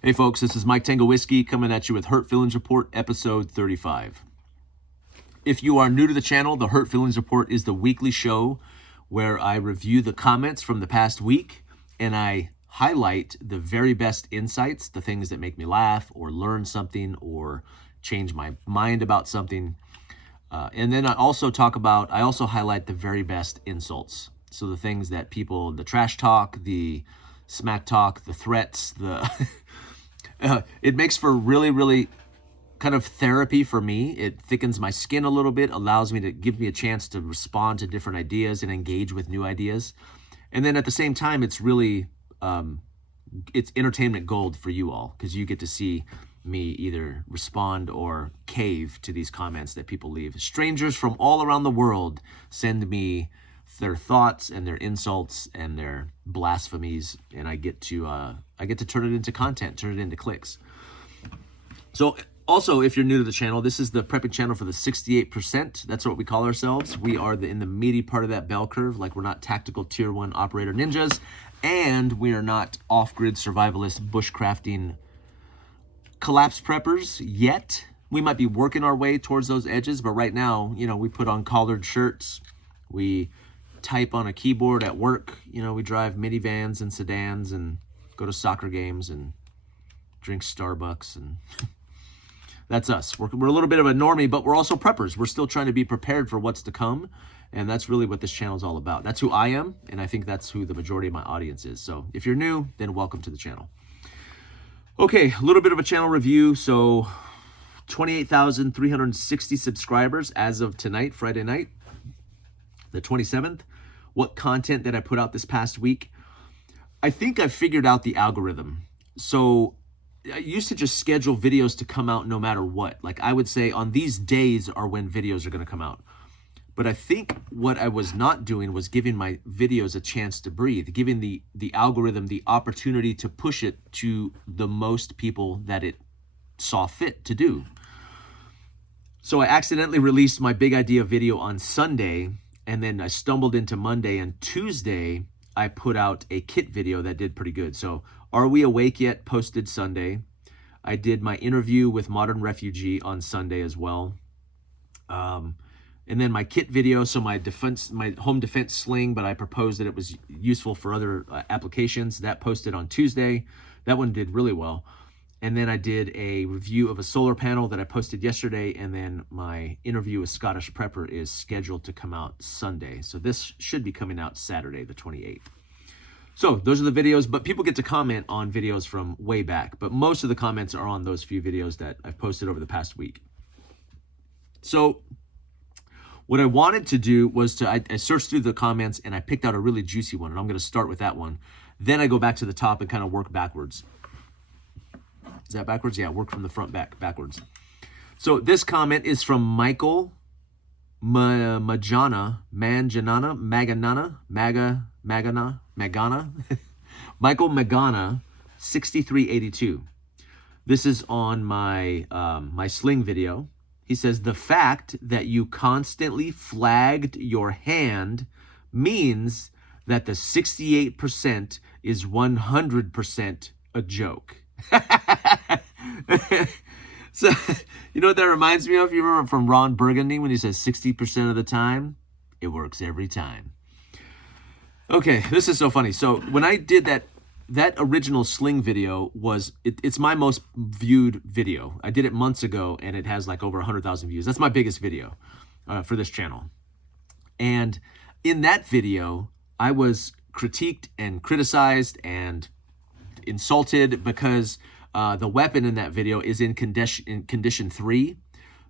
Hey folks, this is Mike Tango Whiskey coming at you with Hurt Feelings Report, episode 35. If you are new to the channel, the Hurt Feelings Report is the weekly show where I review the comments from the past week and I highlight the very best insights, the things that make me laugh or learn something or change my mind about something. And then I also highlight the very best insults. So the things that people, the trash talk, the smack talk, the threats, it makes for really kind of therapy for me. It thickens my skin a little bit, allows me to give me a chance to respond to different ideas and engage with new ideas. And then at the same time, it's really, it's entertainment gold for you all because you get to see me either respond or cave to these comments that people leave. Strangers from all around the world send me their thoughts and their insults and their blasphemies, and I get to turn it into content, turn it into clicks. So also, if you're new to the channel, this is the prepping channel for the 68%. That's what we call ourselves. We are in the meaty part of that bell curve. Like, we're not tactical tier 1 operator ninjas, and we are not off-grid survivalist bushcrafting collapse preppers yet. We might be working our way towards those edges, but right now, we put on collared shirts, we type on a keyboard at work, we drive minivans and sedans and go to soccer games and drink Starbucks, and that's us. We're a little bit of a normie, but we're also preppers. We're still trying to be prepared for what's to come, and that's really what this channel is all about. That's who I am, and I think that's who the majority of my audience is. So if you're new, then welcome to the channel. Okay, a little bit of a channel review. So 28,360 subscribers as of tonight, Friday night, the 27th. What content that I put out this past week? I think I figured out the algorithm. So I used to just schedule videos to come out no matter what. Like, I would say on these days are when videos are going to come out. But I think what I was not doing was giving my videos a chance to breathe, giving the algorithm the opportunity to push it to the most people that it saw fit to do. So I accidentally released my big idea video on Sunday, and then I stumbled into Monday, and Tuesday I put out a kit video that did pretty good. So Are We Awake Yet posted Sunday. I did my interview with Modern Refugee on Sunday as well. And then my kit video, so my home defense sling, but I proposed that it was useful for other applications, that posted on Tuesday. That one did really well. And then I did a review of a solar panel that I posted yesterday, and then my interview with Scottish Prepper is scheduled to come out Sunday. So this should be coming out Saturday, the 28th. So those are the videos, but people get to comment on videos from way back, but most of the comments are on those few videos that I've posted over the past week. So what I wanted to do was I searched through the comments and I picked out a really juicy one, and I'm going to start with that one. Then I go back to the top and kind of work backwards. Is that backwards? Yeah, work from the front backwards. So this comment is from Michael Magana, Michael Magana, 6382. This is on my my sling video. He says, the fact that you constantly flagged your hand means that the 68% is 100% a joke. So, you know what that reminds me of? You remember from Ron Burgundy when he says 60% of the time? It works every time. Okay, this is so funny. So when I did that original sling video it's my most viewed video. I did it months ago and it has like over 100,000 views. That's my biggest video for this channel. And in that video, I was critiqued and criticized and insulted because the weapon in that video is in condition 3.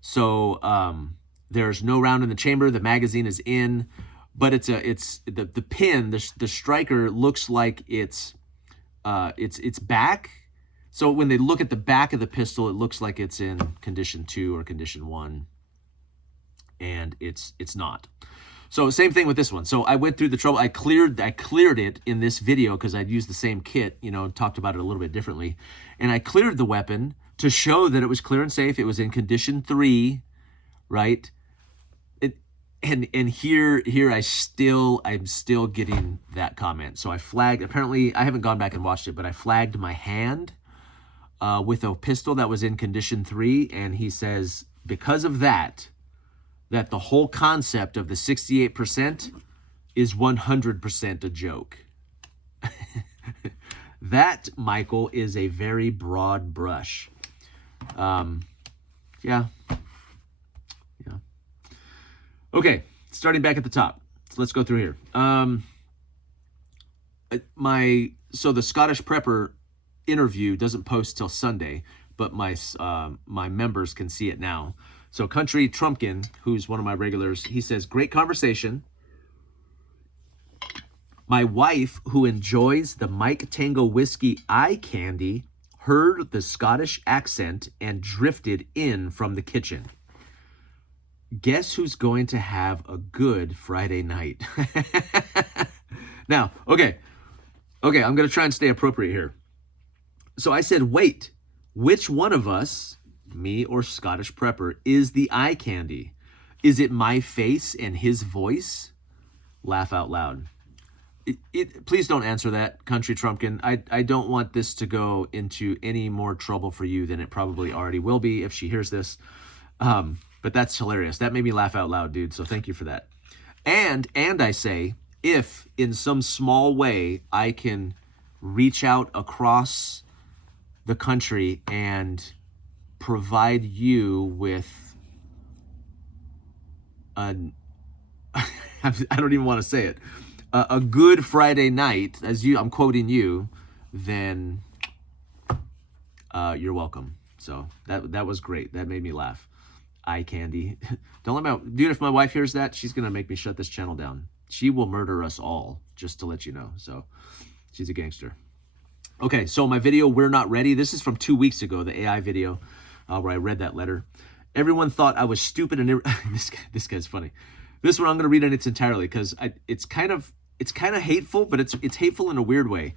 So there's no round in the chamber. The magazine is in, but the pin, the striker looks like it's back. So when they look at the back of the pistol, it looks like it's in condition 2 or condition 1, and it's not. So same thing with this one. So I went through the trouble. I cleared it in this video because I'd used the same kit, talked about it a little bit differently. And I cleared the weapon to show that it was clear and safe. It was in condition 3, right? And here I'm still getting that comment. So I flagged, apparently I haven't gone back and watched it, but I flagged my hand with a pistol that was in condition 3, and he says because of that the whole concept of the 68% is 100% a joke. That, Michael, is a very broad brush. Yeah. Okay, starting back at the top. So let's go through here. So the Scottish Prepper interview doesn't post till Sunday, but my members can see it now. So Country Trumpkin, who's one of my regulars, he says, great conversation. My wife, who enjoys the Mike Tango whiskey eye candy, heard the Scottish accent and drifted in from the kitchen. Guess who's going to have a good Friday night? Now, okay, I'm going to try and stay appropriate here. So I said, wait, which one of us, me or Scottish Prepper, is the eye candy? Is it my face and his voice? Laugh out loud. Please don't answer that, Country Trumpkin. I don't want this to go into any more trouble for you than it probably already will be if she hears this. But that's hilarious. That made me laugh out loud, dude. So thank you for that. And I say, if in some small way I can reach out across the country and provide you with I don't even want to say it, a good Friday night, I'm quoting you, then you're welcome. So that was great. That made me laugh. Eye candy. Don't let me out. Dude, if my wife hears that, she's going to make me shut this channel down. She will murder us all, just to let you know. So she's a gangster. Okay, so my video, We're Not Ready. This is from 2 weeks ago, the AI video where I read that letter. Everyone thought I was stupid and this guy's funny. This one I'm going to read in its entirely because it's kind of hateful, but it's hateful in a weird way.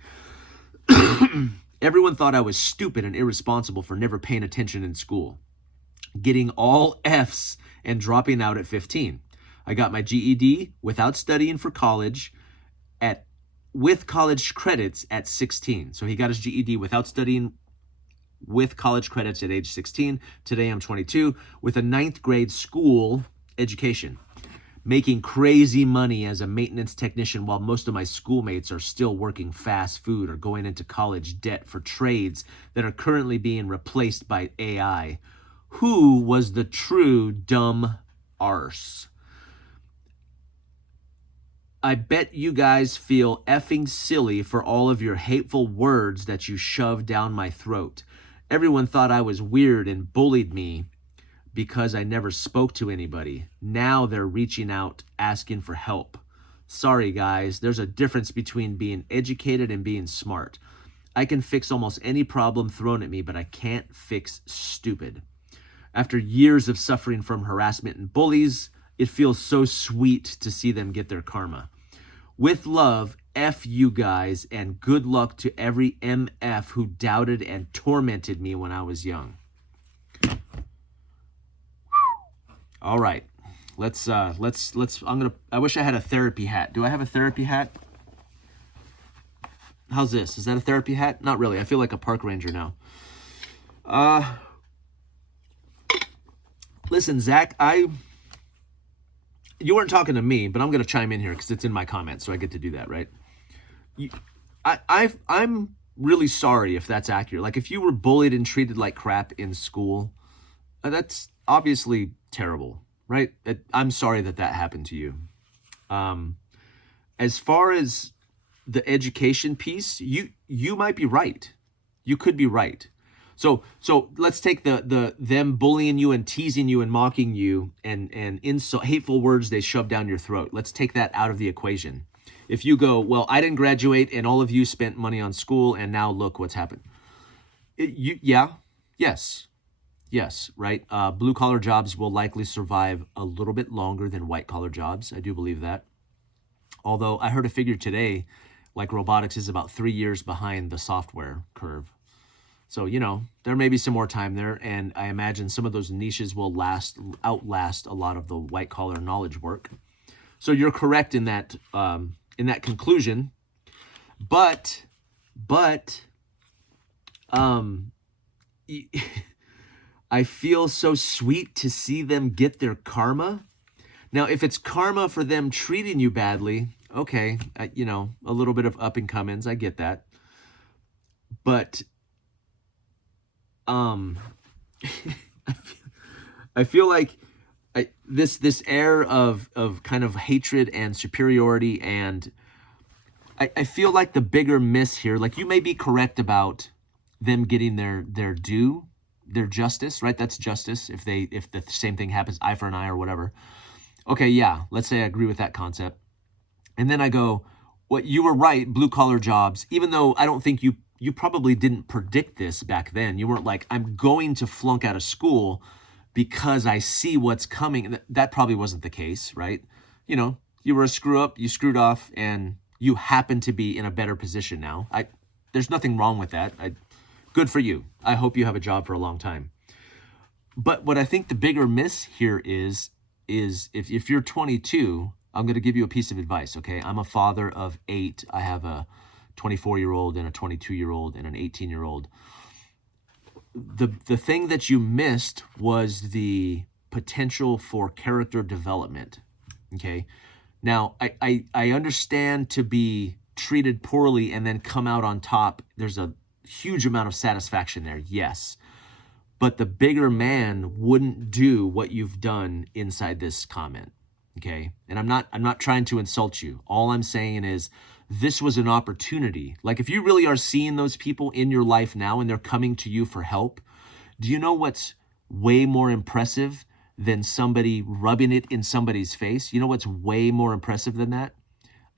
Everyone thought I was stupid and irresponsible for never paying attention in school, getting all Fs and dropping out at 15. I got my GED without studying for college with college credits at 16. So he got his GED without studying with college credits at age 16. Today I'm 22 with a 9th grade school education, making crazy money as a maintenance technician while most of my schoolmates are still working fast food or going into college debt for trades that are currently being replaced by AI. Who was the true dumb arse? I bet you guys feel effing silly for all of your hateful words that you shoved down my throat. Everyone thought I was weird and bullied me because I never spoke to anybody. Now they're reaching out, asking for help. Sorry, guys. There's a difference between being educated and being smart. I can fix almost any problem thrown at me, but I can't fix stupid. After years of suffering from harassment and bullies, it feels so sweet to see them get their karma. With love, F you guys, and good luck to every MF who doubted and tormented me when I was young. All right. I wish I had a therapy hat. Do I have a therapy hat? How's this? Is that a therapy hat? Not really. I feel like a park ranger now. Listen, Zach, you weren't talking to me, but I'm going to chime in here because it's in my comments, so I get to do that, right? I'm really sorry if that's accurate. Like, if you were bullied and treated like crap in school, that's obviously terrible, right? I'm sorry that happened to you. As far as the education piece, you might be right. You could be right. So let's take them bullying you and teasing you and mocking you and insult, hateful words they shove down your throat. Let's take that out of the equation. If you go, well, I didn't graduate and all of you spent money on school and now look what's happened. Yes, right? Blue collar jobs will likely survive a little bit longer than white collar jobs. I do believe that. Although I heard a figure today, like robotics is about 3 years behind the software curve. So, there may be some more time there, and I imagine some of those niches will outlast a lot of the white-collar knowledge work. So you're correct in that conclusion, but I feel so sweet to see them get their karma. Now, if it's karma for them treating you badly, okay, you know, a little bit of up and comings, I get that. But I feel like this air of kind of hatred and superiority, and I feel like the bigger miss here, like you may be correct about them getting their due, their justice, right? That's justice. If the same thing happens, eye for an eye or whatever. Okay, yeah, let's say I agree with that concept. And then I go, well, you were right, blue collar jobs, even though I don't think you probably didn't predict this back then. You weren't like, I'm going to flunk out of school because I see what's coming. That probably wasn't the case, right? You know, you were a screw up, you screwed off, and you happen to be in a better position now. There's nothing wrong with that. Good for you. I hope you have a job for a long time. But what I think the bigger miss here is if you're 22, I'm going to give you a piece of advice, okay? I'm a father of 8. I have a 24-year-old and a 22-year-old and an 18-year-old. The thing that you missed was the potential for character development, okay? Now, I understand to be treated poorly and then come out on top. There's a huge amount of satisfaction there, yes. But the bigger man wouldn't do what you've done inside this comment, okay? And I'm not trying to insult you. All I'm saying is this was an opportunity. Like if you really are seeing those people in your life now and they're coming to you for help, do you know what's way more impressive than somebody rubbing it in somebody's face? You know what's way more impressive than that?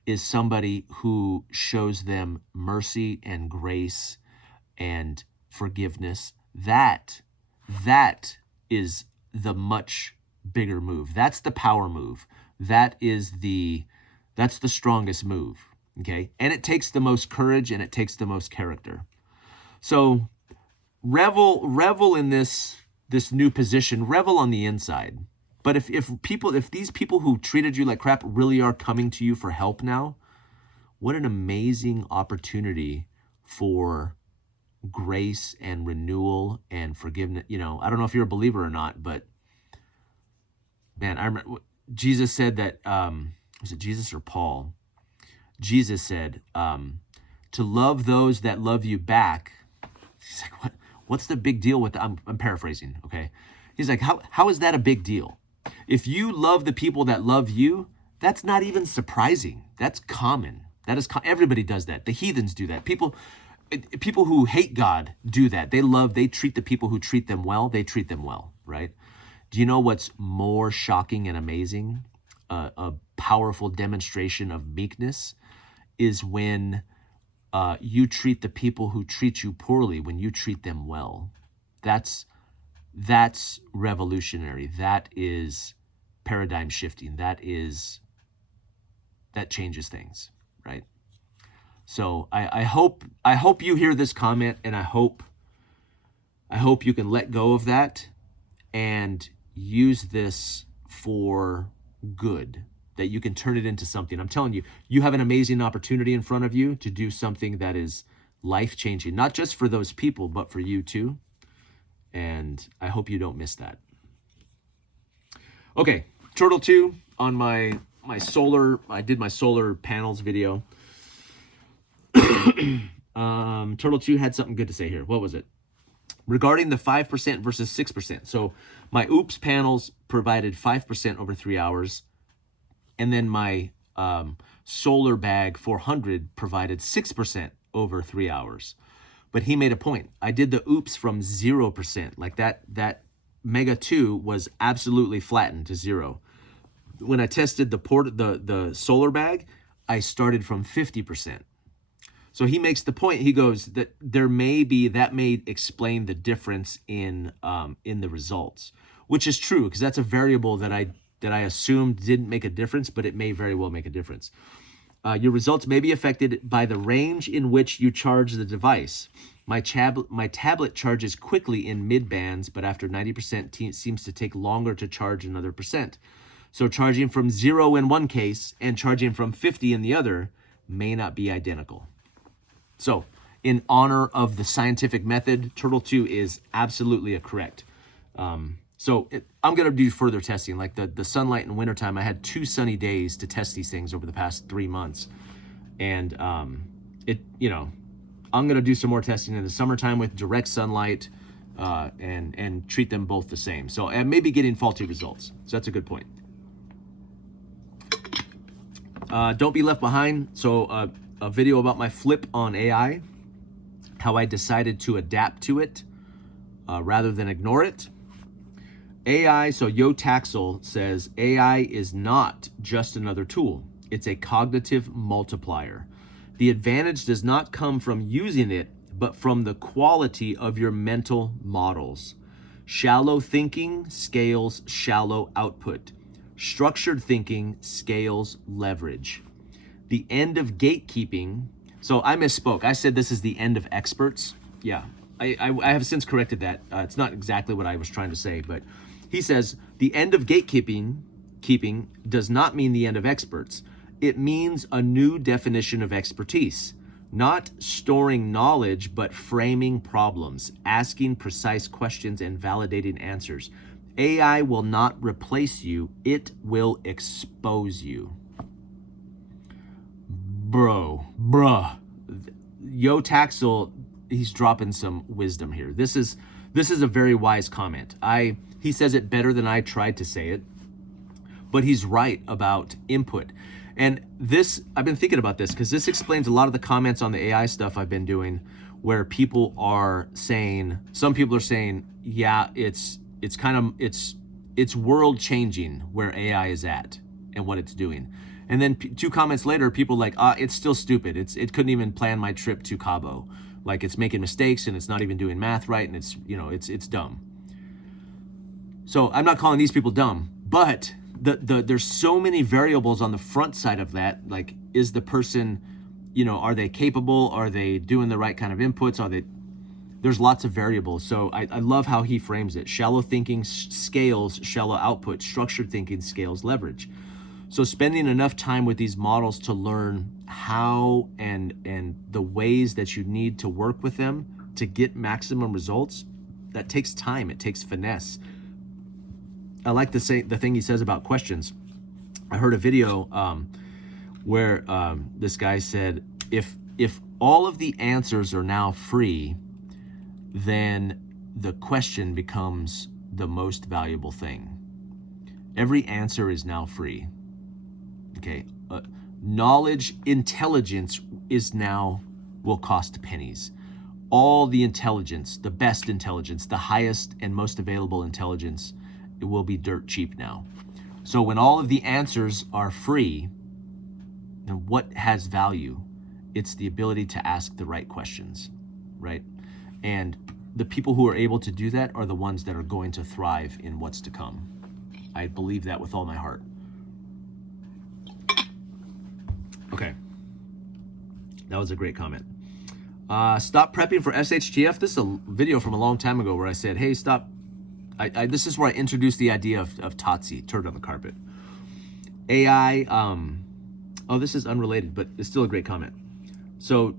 Is somebody who shows them mercy and grace and forgiveness. That is the much bigger move. That's the power move. That's the strongest move, okay? And it takes the most courage and it takes the most character. So revel in this new position, revel on the inside. But if these people who treated you like crap really are coming to you for help now, what an amazing opportunity for grace and renewal and forgiveness. You know, I don't know if you're a believer or not, but man, I remember Jesus said that, was it Jesus or Paul? Jesus said, to love those that love you back. He's like, what's the big deal with that? I'm paraphrasing, okay? He's like, how is that a big deal? If you love the people that love you, that's not even surprising. That's common. Everybody does that. The heathens do that. People who hate God do that. They treat the people who treat them well, they treat them well, right? Do you know what's more shocking and amazing? A powerful demonstration of meekness is when you treat the people who treat you poorly, when you treat them well. That's revolutionary. That is paradigm shifting. That changes things, right? So I hope you hear this comment, and I hope you can let go of that and use this for good, that you can turn it into something. I'm telling you, you have an amazing opportunity in front of you to do something that is life-changing, not just for those people, but for you too. And I hope you don't miss that. Okay, Turtle 2 on my solar, I did my solar panels video. Turtle 2 had something good to say here. What was it? Regarding the 5% versus 6%. So my OOPS panels provided 5% over 3 hours. And then my solar bag 400 provided 6% over 3 hours. But he made a point. I did the OOPS from 0%. Like that Mega 2 was absolutely flattened to 0. When I tested the solar bag, I started from 50%. So he makes the point. He goes that that may explain the difference in the results, which is true, because that's a variable that I assumed didn't make a difference, but it may very well make a difference. Your results may be affected by the range in which you charge the device. My tablet charges quickly in mid bands, but after 90% seems to take longer to charge another percent. So charging from 0 in one case and charging from 50 in the other may not be identical. So in honor of the scientific method, Turtle 2 is absolutely a correct. So I'm going to do further testing, like the sunlight in wintertime. I had 2 sunny days to test these things over the past 3 months. And I'm going to do some more testing in the summertime with direct sunlight and treat them both the same. So I may be getting faulty results. So that's a good point. Don't be left behind. So a video about my flip on AI, how I decided to adapt to it rather than ignore it. AI, so Yo Taxel says, AI is not just another tool. It's a cognitive multiplier. The advantage does not come from using it, but from the quality of your mental models. Shallow thinking scales shallow output. Structured thinking scales leverage. The end of gatekeeping. So I misspoke. I said this is the end of experts. Yeah, I have since corrected that. It's not exactly what I was trying to say, but he says the end of gatekeeping does not mean the end of experts. It means a new definition of expertise, not storing knowledge, but framing problems, asking precise questions and validating answers. AI will not replace you. It will expose you. Bruh. Yo Taxel, he's dropping some wisdom here. This is a very wise comment. He says it better than I tried to say it, but he's right about input. And this, I've been thinking about this because this explains a lot of the comments on the AI stuff I've been doing, where people are saying, some people are saying, yeah, it's world changing where AI is at and what it's doing. And then 2 comments later, people like, it's still stupid. It couldn't even plan my trip to Cabo. Like, it's making mistakes and it's not even doing math right, and it's dumb. So I'm not calling these people dumb, but there's so many variables on the front side of that. Like, is the person, are they capable? Are they doing the right kind of inputs? There's lots of variables. So I love how he frames it. Shallow thinking scales shallow output. Structured thinking scales leverage. So spending enough time with these models to learn how and the ways that you need to work with them to get maximum results, that takes time. It takes finesse. I like the thing he says about questions. I heard a video where this guy said, if all of the answers are now free, then the question becomes the most valuable thing. Every answer is now free. Okay, knowledge, intelligence will cost pennies. All the intelligence, the best intelligence, the highest and most available intelligence, it will be dirt cheap now. So when all of the answers are free, then what has value? It's the ability to ask the right questions, right? And the people who are able to do that are the ones that are going to thrive in what's to come. I believe that with all my heart. Okay, that was a great comment. Stop prepping for SHTF. This is a video from a long time ago where I said, hey, stop. This is where I introduced the idea of TOTSI, turd on the carpet. AI, this is unrelated, but it's still a great comment. So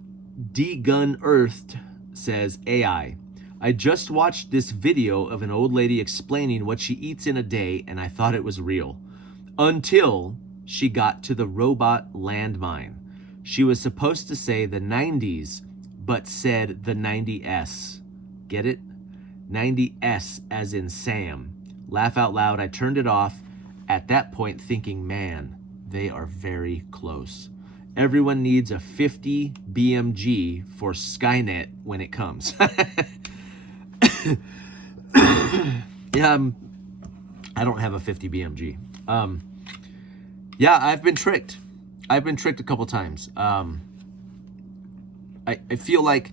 D-Gun Earthed says, AI, I just watched this video of an old lady explaining what she eats in a day, and I thought it was real. Until she got to the robot landmine. She was supposed to say the 90s, but said the 90s. Get it? 90s as in Sam. Laugh out loud. I turned it off at that point thinking, man, they are very close. Everyone needs a 50 BMG for Skynet when it comes. Yeah, I don't have a 50 BMG. Yeah, I've been tricked. I've been tricked a couple times. I feel like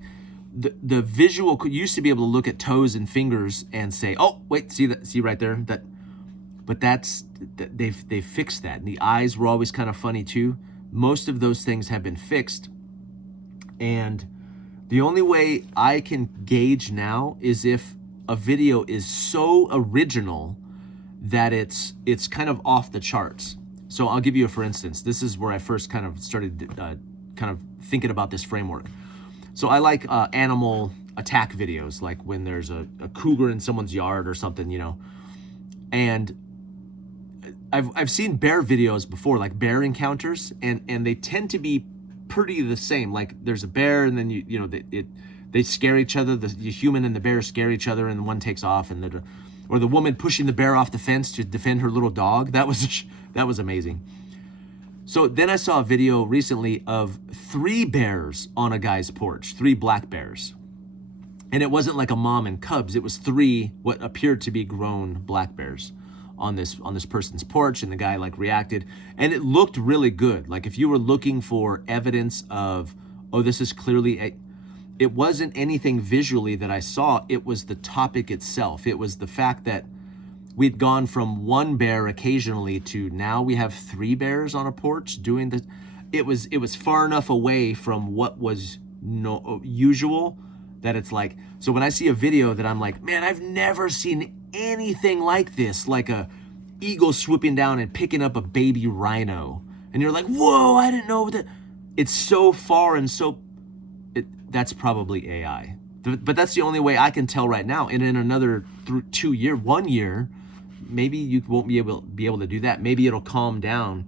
the visual used to be able to look at toes and fingers and say, oh, wait, see right there? But they've fixed that. And the eyes were always kind of funny too. Most of those things have been fixed. And the only way I can gauge now is if a video is so original that it's kind of off the charts. So I'll give you a for instance. This is where I first kind of started kind of thinking about this framework. So I like animal attack videos, like when there's a cougar in someone's yard or something, you know. And I've seen bear videos before, like bear encounters, and they tend to be pretty the same. Like there's a bear, and then you know they scare each other. The human and the bear scare each other, and one takes off, and or the woman pushing the bear off the fence to defend her little dog. That was amazing. So then I saw a video recently of 3 bears on a guy's porch, 3 black bears. And it wasn't like a mom and cubs, it was 3 what appeared to be grown black bears on this person's porch, and the guy like reacted, and it looked really good. Like if you were looking for evidence of, oh, this is clearly it wasn't anything visually that I saw, it was the topic itself. It was the fact that we'd gone from 1 bear occasionally to now we have 3 bears on a porch doing this. It was far enough away from what was usual that it's like, so when I see a video that I'm like, man, I've never seen anything like this, like a eagle swooping down and picking up a baby rhino, and you're like, whoa, I didn't know that. It's so far and so, that's probably AI. But that's the only way I can tell right now. And in another 1 year, maybe you won't be able to do that. Maybe it'll calm down,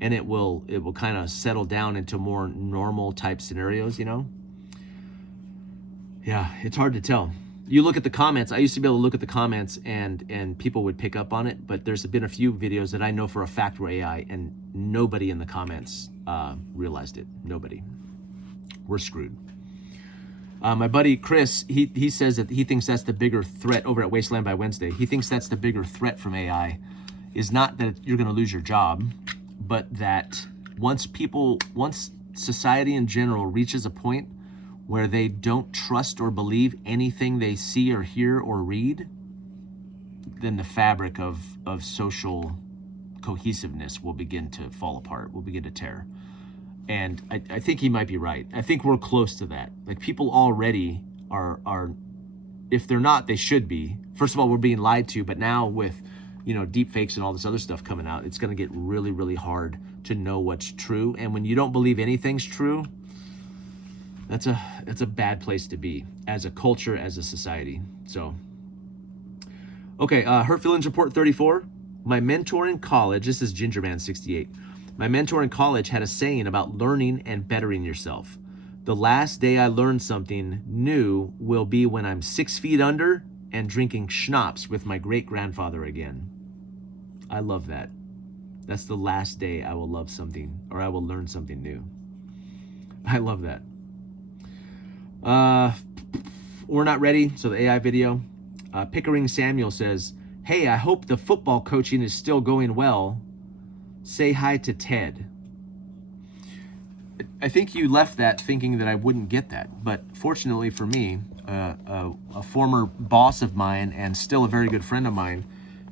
and it will kind of settle down into more normal type scenarios, you know? Yeah, it's hard to tell. You look at the comments. I used to be able to look at the comments and people would pick up on it, but there's been a few videos that I know for a fact were AI, and nobody in the comments realized it. Nobody. We're screwed. My buddy Chris, he says that he thinks that's the bigger threat over at Wasteland by Wednesday. He thinks that's the bigger threat from AI, is not that you're going to lose your job, but that once society in general reaches a point where they don't trust or believe anything they see or hear or read, then the fabric of social cohesiveness will begin to fall apart, will begin to tear. And I think he might be right. I think we're close to that. Like people already are, if they're not, they should be. First of all, we're being lied to, but now with, you know, deep fakes and all this other stuff coming out, it's gonna get really, really hard to know what's true. And when you don't believe anything's true, that's a bad place to be as a culture, as a society. So, okay, Hurt Feelings Report 34. My mentor in college, this is Gingerman68. My mentor in college had a saying about learning and bettering yourself. The last day I learned something new will be when I'm 6 feet under and drinking schnapps with my great-grandfather again. I love that. That's the last day I will love something, or I will learn something new. I love that. We're not ready, so the AI video. Pickering Samuel says, hey, I hope the football coaching is still going well. Say hi to Ted. I think you left that thinking that I wouldn't get that, but fortunately for me, a former boss of mine and still a very good friend of mine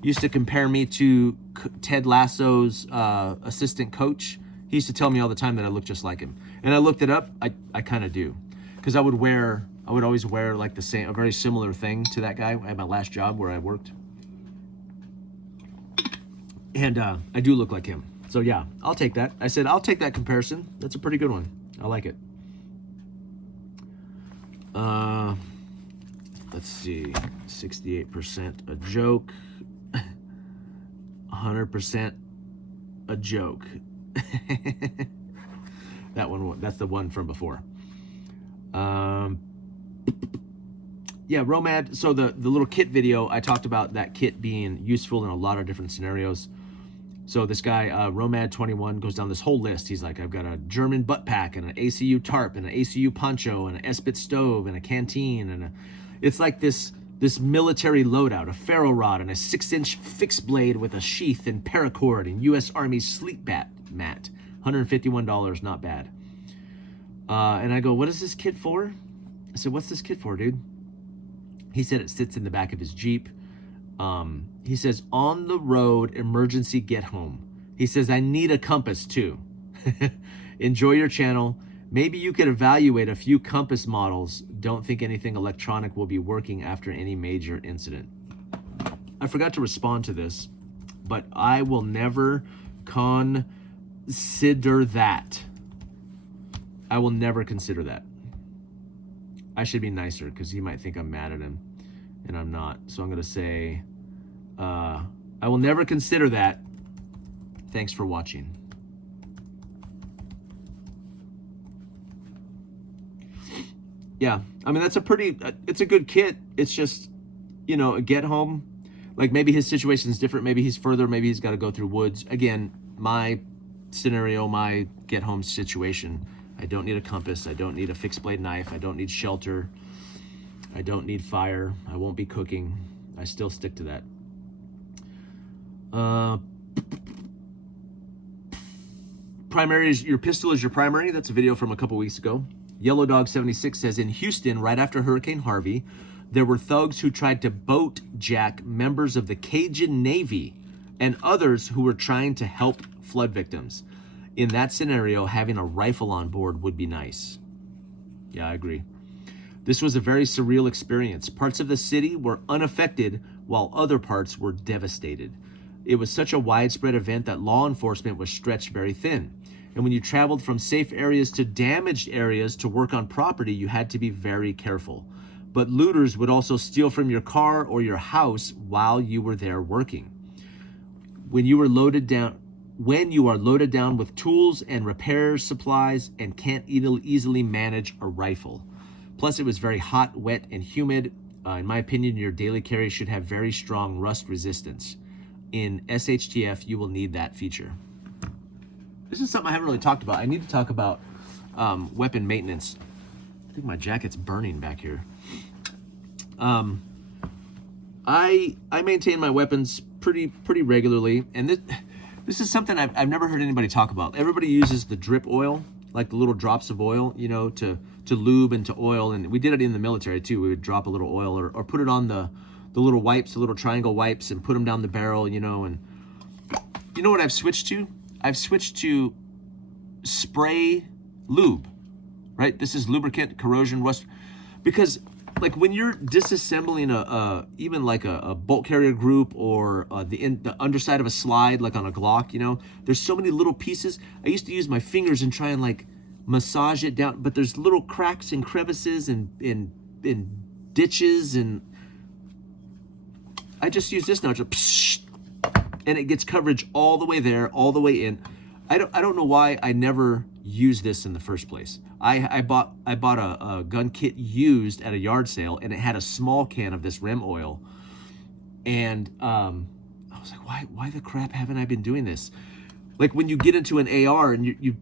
used to compare me to Ted Lasso's assistant coach. He used to tell me all the time that I look just like him, and I looked it up. I kind of do, because I would always wear like a very similar thing to that guy at my last job where I worked. And I do look like him. So yeah, I'll take that. I said, I'll take that comparison. That's a pretty good one. I like it. Let's see, 68% a joke, 100% a joke. That's the one from before. Yeah, Romad, so the little kit video, I talked about that kit being useful in a lot of different scenarios. So this guy, Romad21, goes down this whole list. He's like, I've got a German butt pack and an ACU tarp and an ACU poncho and an Espit stove and a canteen. And it's like this military loadout, a ferro rod and a 6-inch fixed blade with a sheath and paracord and U.S. Army sleep mat. $151, not bad. And I go, what is this kit for? I said, what's this kit for, dude? He said it sits in the back of his Jeep. He says, on the road, emergency get home. He says, I need a compass too. Enjoy your channel. Maybe you could evaluate a few compass models. Don't think anything electronic will be working after any major incident. I forgot to respond to this, but I will never consider that. I will never consider that. I should be nicer because he might think I'm mad at him, and I'm not. So I'm going to say, I will never consider that. Thanks for watching. Yeah, I mean, that's a pretty, it's a good kit. It's just, you know, a get home. Like maybe his situation is different. Maybe he's further. Maybe he's got to go through woods. Again, my scenario, my get home situation, I don't need a compass. I don't need a fixed blade knife. I don't need shelter. I don't need fire. I won't be cooking. I still stick to that. Primary is your pistol is your primary. That's a video from a couple weeks ago. Yellow Dog 76 says in Houston, right after Hurricane Harvey, there were thugs who tried to boat jack members of the Cajun Navy and others who were trying to help flood victims. In that scenario, having a rifle on board would be nice. Yeah, I agree. This was a very surreal experience. Parts of the city were unaffected while other parts were devastated. It was such a widespread event that law enforcement was stretched very thin. And when you traveled from safe areas to damaged areas to work on property, you had to be very careful. But looters would also steal from your car or your house while you were there working. When you are loaded down with tools and repair supplies and can't easily manage a rifle. Plus, it was very hot, wet, and humid. In my opinion, your daily carry should have very strong rust resistance. In SHTF, you will need that feature. This is something I haven't really talked about. I need to talk about weapon maintenance. I think my jacket's burning back here. I maintain my weapons pretty regularly, and this is something I've never heard anybody talk about. Everybody uses the drip oil, like the little drops of oil, you know, to lube and to oil, and we did it in the military too. We would drop a little oil or put it on the little wipes, the little triangle wipes, and put them down the barrel, you know. And you know what I've switched to? I've switched to spray lube, right? This is lubricant, corrosion, rust, because like when you're disassembling even like a bolt carrier group or the underside of a slide, like on a Glock, you know, there's so many little pieces. I used to use my fingers and try and like massage it down, but there's little cracks and crevices and ditches, and I just use this now, just and it gets coverage all the way there, all the way in. I don't know why I never used this in the first place. I bought a gun kit used at a yard sale, and it had a small can of this rim oil, and I was like, why the crap haven't I been doing this? Like when you get into an AR and you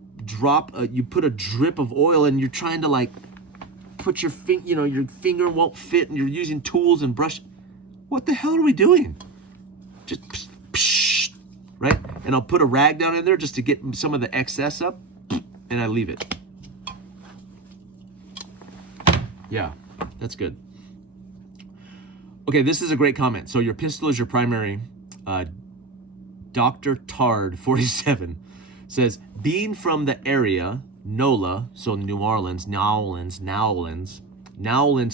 put a drip of oil, and you're trying to like put your your finger won't fit, and you're using tools and brush. What the hell are we doing? Just right? And I'll put a rag down in there just to get some of the excess up, and I leave it. Yeah, that's good. Okay, this is a great comment. So your pistol is your primary. Dr. Tard 47 says, being from the area, NOLA, so New Orleans, Nowlands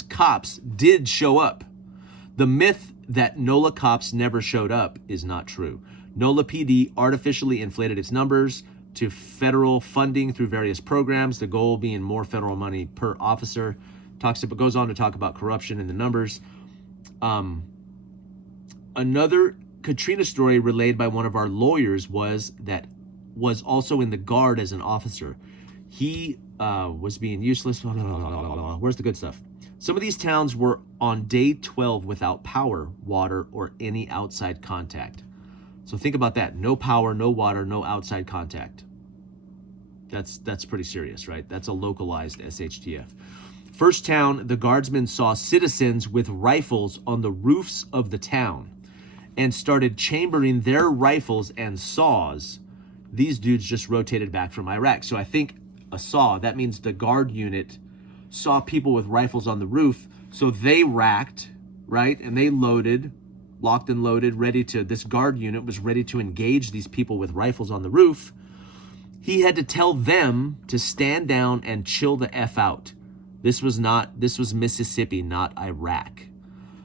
cops did show up. The myth that NOLA cops never showed up is not true. NOLA PD artificially inflated its numbers to federal funding through various programs, the goal being more federal money per officer. Goes on to talk about corruption in the numbers. Another Katrina story relayed by one of our lawyers was also in the Guard as an officer. He was being useless. Where's the good stuff? Some of these towns were on day 12 without power, water, or any outside contact. So think about that. No power, no water, no outside contact. That's pretty serious, right? That's a localized SHTF. First town, the guardsmen saw citizens with rifles on the roofs of the town and started chambering their rifles and saws. These dudes just rotated back from Iraq. So I think a saw, that means the guard unit saw people with rifles on the roof. So they racked, right? And they loaded, locked and loaded, this guard unit was ready to engage these people with rifles on the roof. He had to tell them to stand down and chill the F out. This was Mississippi, not Iraq.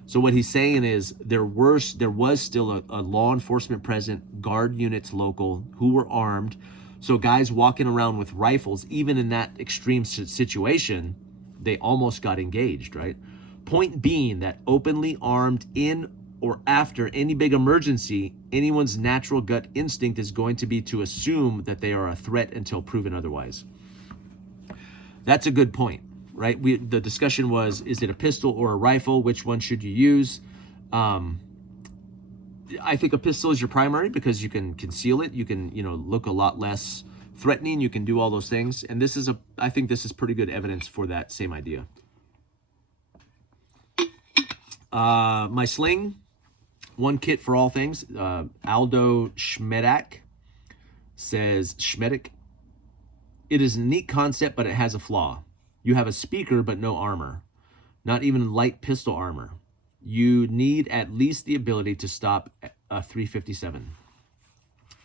So what he's saying is there was still a law enforcement present, guard units local who were armed. So guys walking around with rifles, even in that extreme situation, they almost got engaged, right? Point being that openly armed in or after any big emergency, anyone's natural gut instinct is going to be to assume that they are a threat until proven otherwise. That's a good point, right? The discussion was, is it a pistol or a rifle? Which one should you use? I think a pistol is your primary because you can conceal it. You can, look a lot less threatening. You can do all those things. And I think this is pretty good evidence for that same idea. My sling, one kit for all things. Aldo Schmedak says, it is a neat concept, but it has a flaw. You have a speaker, but no armor. Not even light pistol armor. You need at least the ability to stop a 357.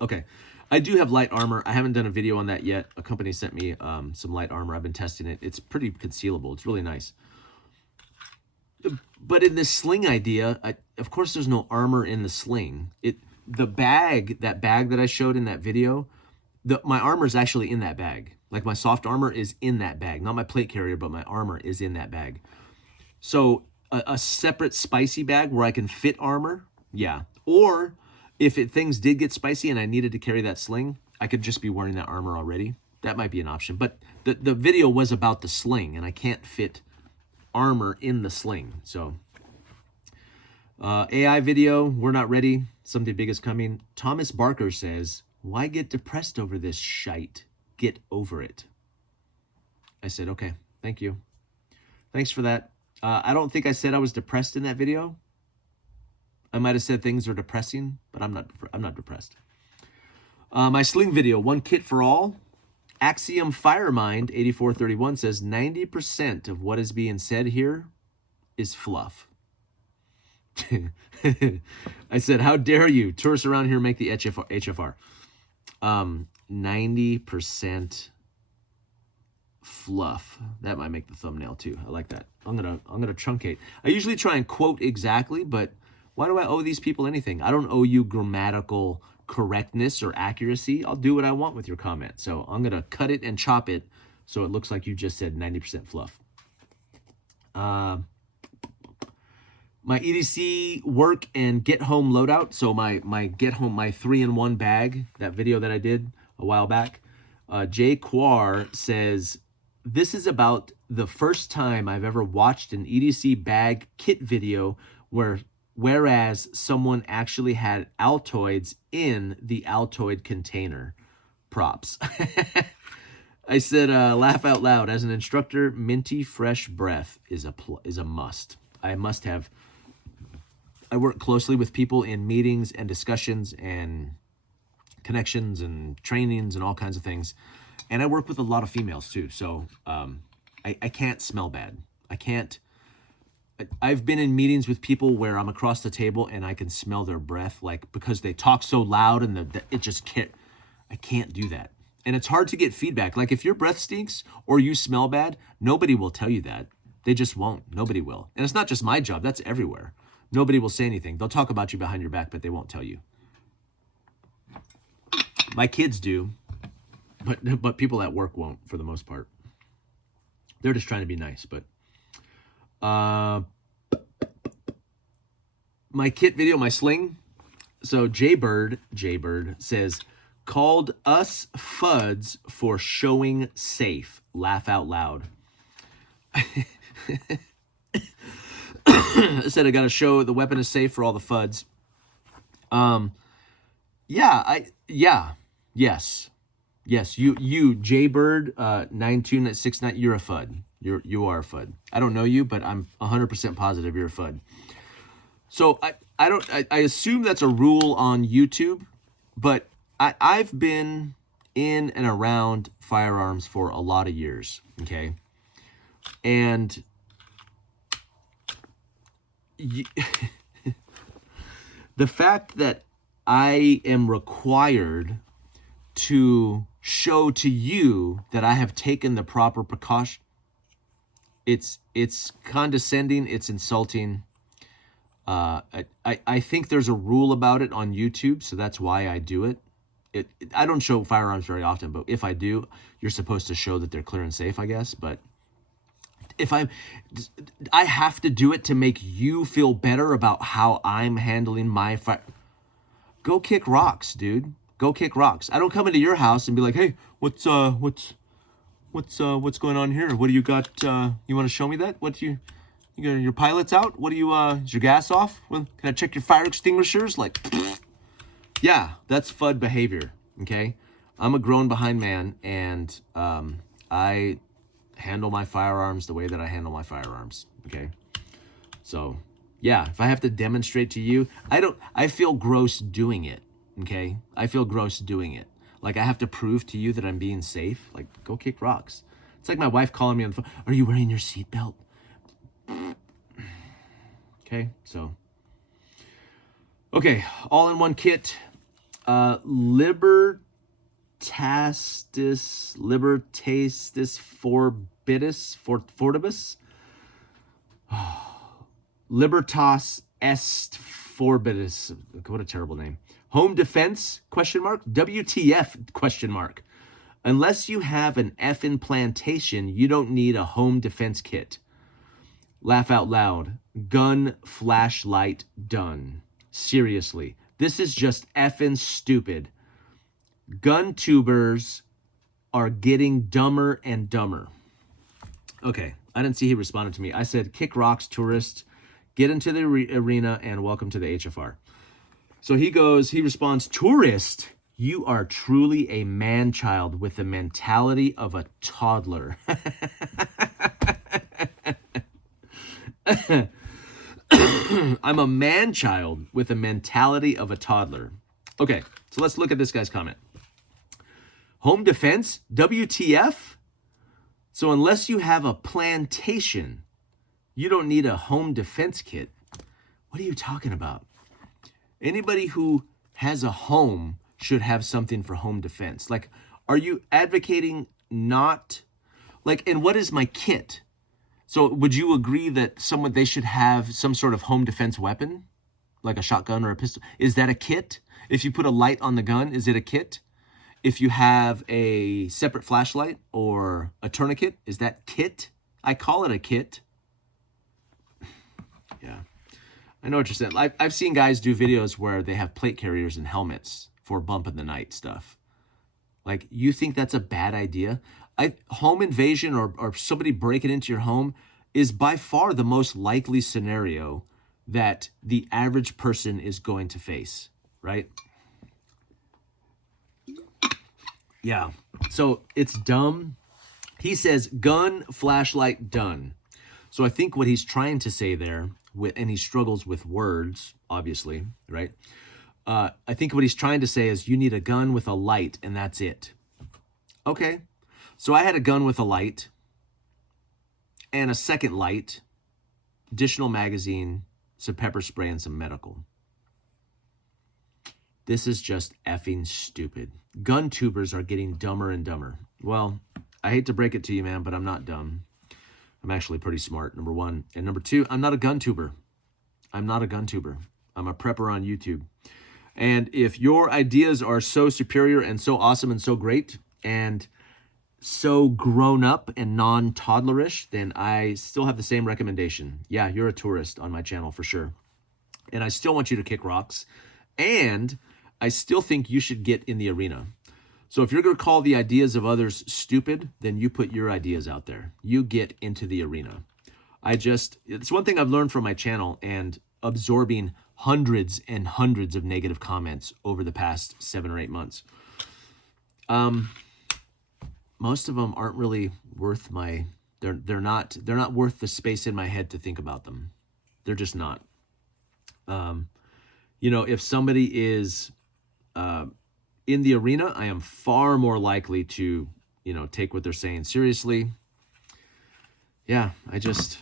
Okay, I do have light armor. I haven't done a video on that yet. A company sent me some light armor. I've been testing it. It's pretty concealable. It's really nice. But in this sling idea, of course there's no armor in the sling. That bag that I showed in that video, my armor is actually in that bag. Like my soft armor is in that bag. Not my plate carrier, but my armor is in that bag. So a separate spicy bag where I can fit armor, yeah. Or if things did get spicy and I needed to carry that sling, I could just be wearing that armor already. That might be an option. But the video was about the sling, and I can't fit armor in the sling. So AI video, we're not ready. Something big is coming. Thomas Barker says, why get depressed over this shite? Get over it. I said, okay, thank you. Thanks for that. I don't think I said I was depressed in that video. I might have said things are depressing, but I'm not depressed. My sling video, one kit for all. Axiom Firemind 8431 says 90% of what is being said here is fluff. I said, how dare you? Tourists around here make the HFR. 90% fluff. That might make the thumbnail too. I like that. I'm gonna truncate. I usually try and quote exactly, but why do I owe these people anything? I don't owe you grammatical correctness or accuracy. I'll do what I want with your comment. So I'm gonna cut it and chop it so it looks like you just said 90% fluff. My EDC work and get home loadout. So my get home, my 3-in-1 bag, that video that I did a while back. Jay Quar says, this is about the first time I've ever watched an EDC bag kit video whereas someone actually had Altoids in the Altoid container. Props. I said, laugh out loud. As an instructor, minty fresh breath is a must. I work closely with people in meetings and discussions and connections and trainings and all kinds of things. And I work with a lot of females too. So I can't smell bad. I've been in meetings with people where I'm across the table and I can smell their breath, like because they talk so loud and it just can't, I can't do that. And it's hard to get feedback. Like if your breath stinks or you smell bad, nobody will tell you that. They just won't. Nobody will. And it's not just my job. That's everywhere. Nobody will say anything. They'll talk about you behind your back, but they won't tell you. My kids do, but people at work won't for the most part. They're just trying to be nice. But my kit video, my sling. So Jaybird says, called us FUDs for showing safe. Laugh out loud. I said I got to show the weapon is safe for all the FUDs. Yes. You Jaybird 92969. You're a FUD. You are a FUD. I don't know you, but I'm 100% positive you're a FUD. So I assume that's a rule on YouTube, but I've been in and around firearms for a lot of years. Okay, and the fact that I am required to show to you that I have taken the proper precaution, it's condescending, it's insulting. I think there's a rule about it on YouTube, so that's why I do it. I don't show firearms very often, but if I do, you're supposed to show that they're clear and safe, I guess. But I have to do it to make you feel better about how I'm handling my fire. Go kick rocks, dude. Go kick rocks. I don't come into your house and be like, hey, what's going on here? What do you got? You want to show me that? You got your pilot's out? What do you, is your gas off? Well, can I check your fire extinguishers? Like, yeah, that's FUD behavior, okay? I'm a grown behind man, and I handle my firearms the way that I handle my firearms, okay? So, yeah, if I have to demonstrate to you, I feel gross doing it, okay? I feel gross doing it. Like, I have to prove to you that I'm being safe. Like, go kick rocks. It's like my wife calling me on the phone, are you wearing your seatbelt? Okay, so. Okay, all-in-one kit. Libertastis fortibus. Libertas est forbitus. What a terrible name. Home defense, question mark. WTF, question mark. Unless you have an effing plantation, you don't need a home defense kit. Laugh out loud. Gun, flashlight, done. Seriously, this is just effing stupid. Gun tubers are getting dumber and dumber. Okay, I didn't see he responded to me. I said, kick rocks, tourist, get into the arena, and welcome to the HFR. So he responds, tourist, you are truly a man-child with the mentality of a toddler. I'm a man-child with the mentality of a toddler. Okay, so let's look at this guy's comment. Home defense? WTF? So unless you have a plantation, you don't need a home defense kit. What are you talking about? Anybody who has a home should have something for home defense. Like, are you advocating not, like, and what is my kit? So would you agree that they should have some sort of home defense weapon? Like a shotgun or a pistol? Is that a kit? If you put a light on the gun, is it a kit? If you have a separate flashlight or a tourniquet, is that kit? I call it a kit. Yeah, I know what you're saying. I've seen guys do videos where they have plate carriers and helmets for bump in the night stuff. Like, you think that's a bad idea? Home invasion or somebody breaking into your home is by far the most likely scenario that the average person is going to face, right? Yeah, so it's dumb. He says gun, flashlight, done. So I think what he's trying to say there, and he struggles with words, obviously, right? I think what he's trying to say is you need a gun with a light, and that's it. Okay, so I had a gun with a light and a second light, additional magazine, some pepper spray, and some medical. This is just effing stupid. Gun tubers are getting dumber and dumber. Well, I hate to break it to you, man, but I'm not dumb. I'm actually pretty smart, number one. And number two, I'm not a gun tuber. I'm not a gun tuber. I'm a prepper on YouTube. And if your ideas are so superior and so awesome and so great and so grown up and non-toddlerish, then I still have the same recommendation. Yeah, you're a tourist on my channel for sure. And I still want you to kick rocks. And I still think you should get in the arena. So if you're going to call the ideas of others stupid, then you put your ideas out there. You get into the arena. It's one thing I've learned from my channel and absorbing hundreds and hundreds of negative comments over the past 7 or 8 months. Most of them aren't really worth they're not worth the space in my head to think about them. They're just not. If somebody is in the arena, I am far more likely to, take what they're saying seriously. Yeah, let's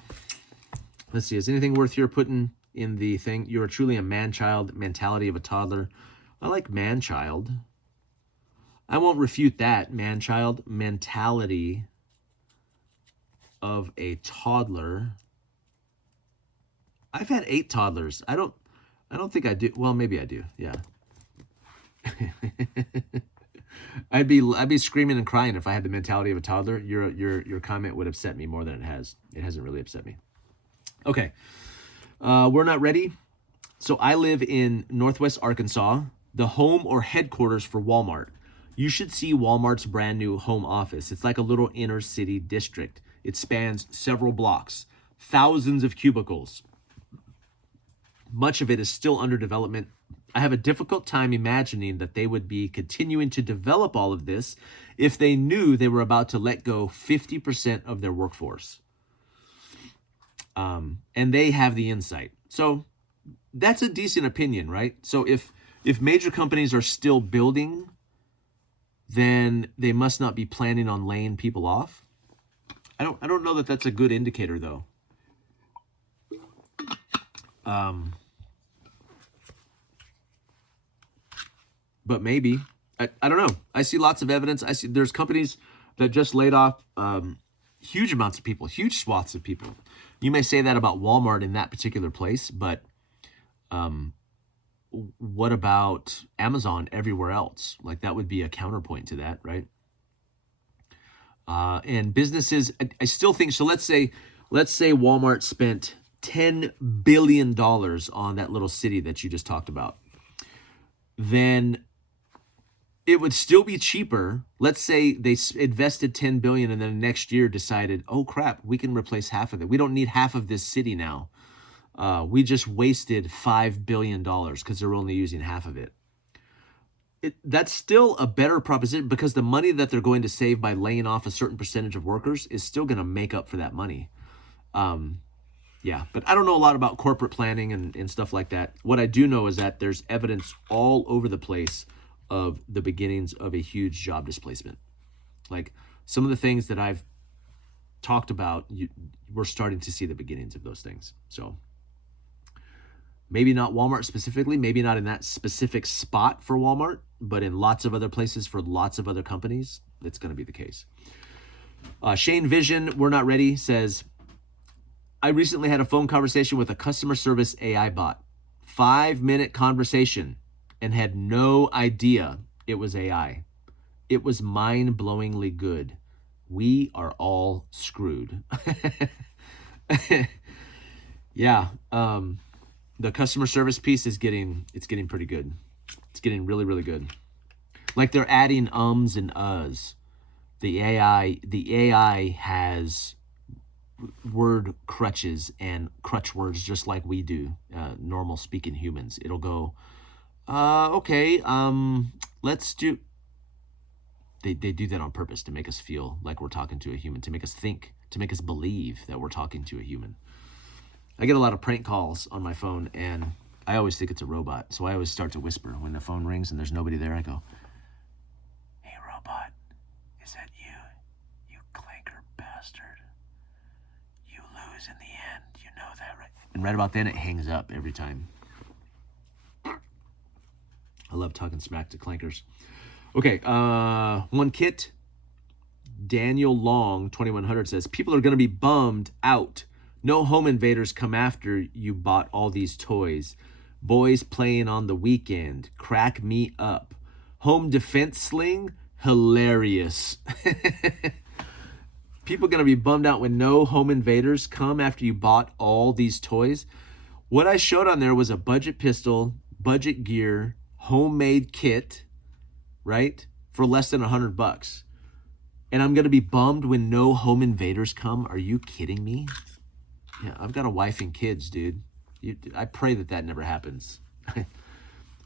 see, is anything worth here putting in the thing? You are truly a man-child, mentality of a toddler. I like man-child. I won't refute that. Man-child, mentality of a toddler. I've had 8 toddlers. I don't think I do. Well, maybe I do. Yeah. I'd be screaming and crying if I had the mentality of a toddler. Your comment would upset me more than it has. It hasn't really upset me. Okay, we're not ready. So I live in Northwest Arkansas, the home or headquarters for Walmart. You should see Walmart's brand new home office. It's like a little inner city district. It spans several blocks, thousands of cubicles. Much of it is still under development. I have a difficult time imagining that they would be continuing to develop all of this if they knew they were about to let go 50% of their workforce. And they have the insight. So that's a decent opinion, right? So if major companies are still building, then they must not be planning on laying people off. I don't know that that's a good indicator, though. But maybe. I don't know. I see lots of evidence. I see there's companies that just laid off huge amounts of people, huge swaths of people. You may say that about Walmart in that particular place, but what about Amazon everywhere else? Like, that would be a counterpoint to that, right? And businesses, I still think, so let's say Walmart spent $10 billion on that little city that you just talked about. Then it would still be cheaper. Let's say they invested $10 billion and then next year decided, oh crap, we can replace half of it. We don't need half of this city now. We just wasted $5 billion because they're only using half of it. That's still a better proposition because the money that they're going to save by laying off a certain percentage of workers is still going to make up for that money. Yeah, but I don't know a lot about corporate planning and stuff like that. What I do know is that there's evidence all over the place of the beginnings of a huge job displacement. Like some of the things that I've talked about, we're starting to see the beginnings of those things. So maybe not Walmart specifically, maybe not in that specific spot for Walmart, but in lots of other places for lots of other companies, that's going to be the case. Shane Vision, we're not ready, says, I recently had a phone conversation with a customer service AI bot. 5-minute conversation and had no idea it was AI. It was mind-blowingly good. We are all screwed. Yeah. The customer service piece is getting pretty good. It's getting really, really good. Like they're adding ums and uhs. The AI has word crutches and crutch words just like we do, normal speaking humans. It'll go, okay, let's do. They do that on purpose to make us feel like we're talking to a human, to make us think, to make us believe that we're talking to a human. I get a lot of prank calls on my phone, and I always think it's a robot. So I always start to whisper when the phone rings and there's nobody there. I go, hey, robot, is that you? You clanker bastard. You lose in the end. You know that, right? And right about then, it hangs up every time. I love talking smack to clankers. Okay, one kit. Daniel Long, 2100 says, people are going to be bummed out. No home invaders come after you bought all these toys. Boys playing on the weekend. Crack me up. Home defense sling? Hilarious. People are going to be bummed out when no home invaders come after you bought all these toys. What I showed on there was a budget pistol, budget gear, homemade kit, right? For less than $100. And I'm going to be bummed when no home invaders come? Are you kidding me? Yeah, I've got a wife and kids, dude. I pray that never happens.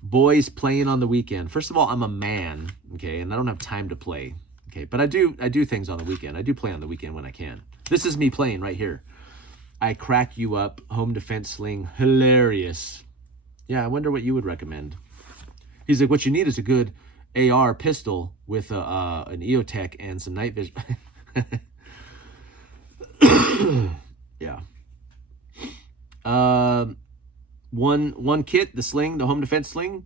Boys playing on the weekend. First of all, I'm a man, okay, and I don't have time to play, okay? But I do things on the weekend. I do play on the weekend when I can. This is me playing right here. I crack you up, home defense sling, hilarious. Yeah, I wonder what you would recommend. He's like, what you need is a good AR pistol with an EOTech and some night vision. Yeah. One kit, the sling, the home defense sling.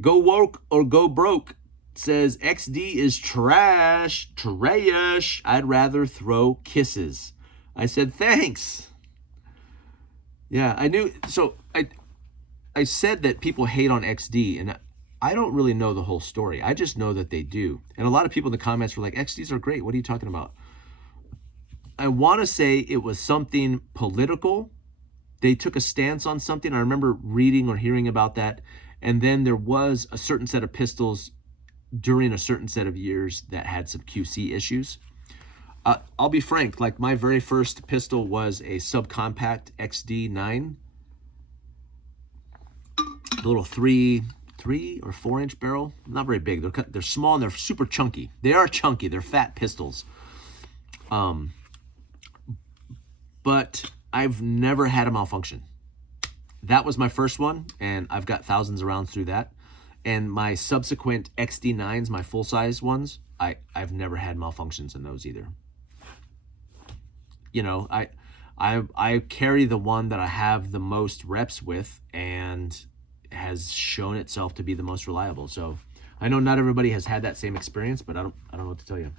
Go woke or go broke, says XD is trash. I'd rather throw kisses. I said thanks. Yeah, I knew. So I said that people hate on XD, and I don't really know the whole story. I just know that they do. And a lot of people in the comments were like, XDs are great. What are you talking about? I want to say it was something political. They took a stance on something. I remember reading or hearing about that. And then there was a certain set of pistols during a certain set of years that had some QC issues. I'll be frank, like my very first pistol was a subcompact XD9. A little 3 or 4 inch barrel. Not very big. They're small and they're super chunky. They are chunky. They're fat pistols. But I've never had a malfunction. That was my first one, and I've got thousands of rounds through that. And my subsequent XD9s, my full-size ones, I've never had malfunctions in those either. You know, I carry the one that I have the most reps with and has shown itself to be the most reliable. So I know not everybody has had that same experience, but I don't know what to tell you.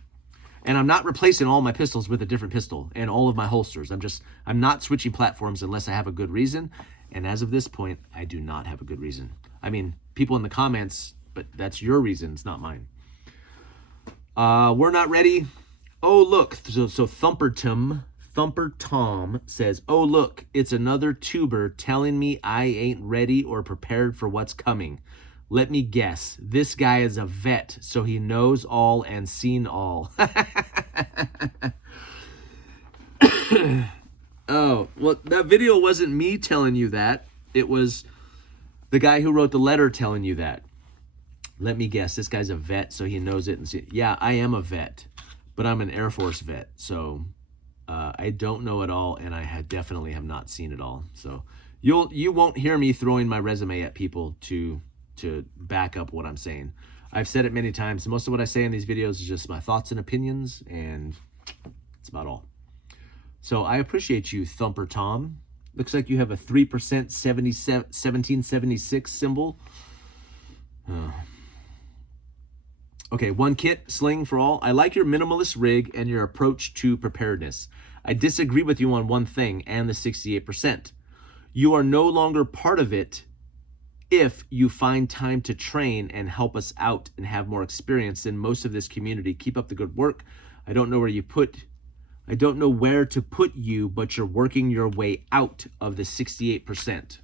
And I'm not replacing all my pistols with a different pistol and all of my holsters. I'm not switching platforms unless I have a good reason. And as of this point, I do not have a good reason. I mean, people in the comments, but that's your reason, it's not mine. We're not ready. Oh, look. So Thumper Tom says, oh, look, it's another tuber telling me I ain't ready or prepared for what's coming. Let me guess. This guy is a vet, so he knows all and seen all. Oh, well, that video wasn't me telling you that. It was the guy who wrote the letter telling you that. Let me guess. This guy's a vet, so he knows it and see. Yeah, I am a vet, but I'm an Air Force vet, so I don't know it all, and I definitely have not seen it all. So you won't hear me throwing my resume at people to back up what I'm saying. I've said it many times. Most of what I say in these videos is just my thoughts and opinions, and that's about all. So I appreciate you, Thumper Tom. Looks like you have a 3% 1776 symbol. Okay, one kit, sling for all. I like your minimalist rig and your approach to preparedness. I disagree with you on one thing and the 68%. You are no longer part of it if you find time to train and help us out and have more experience than most of this community. Keep up the good work. I don't know where to put you, but you're working your way out of the 68%.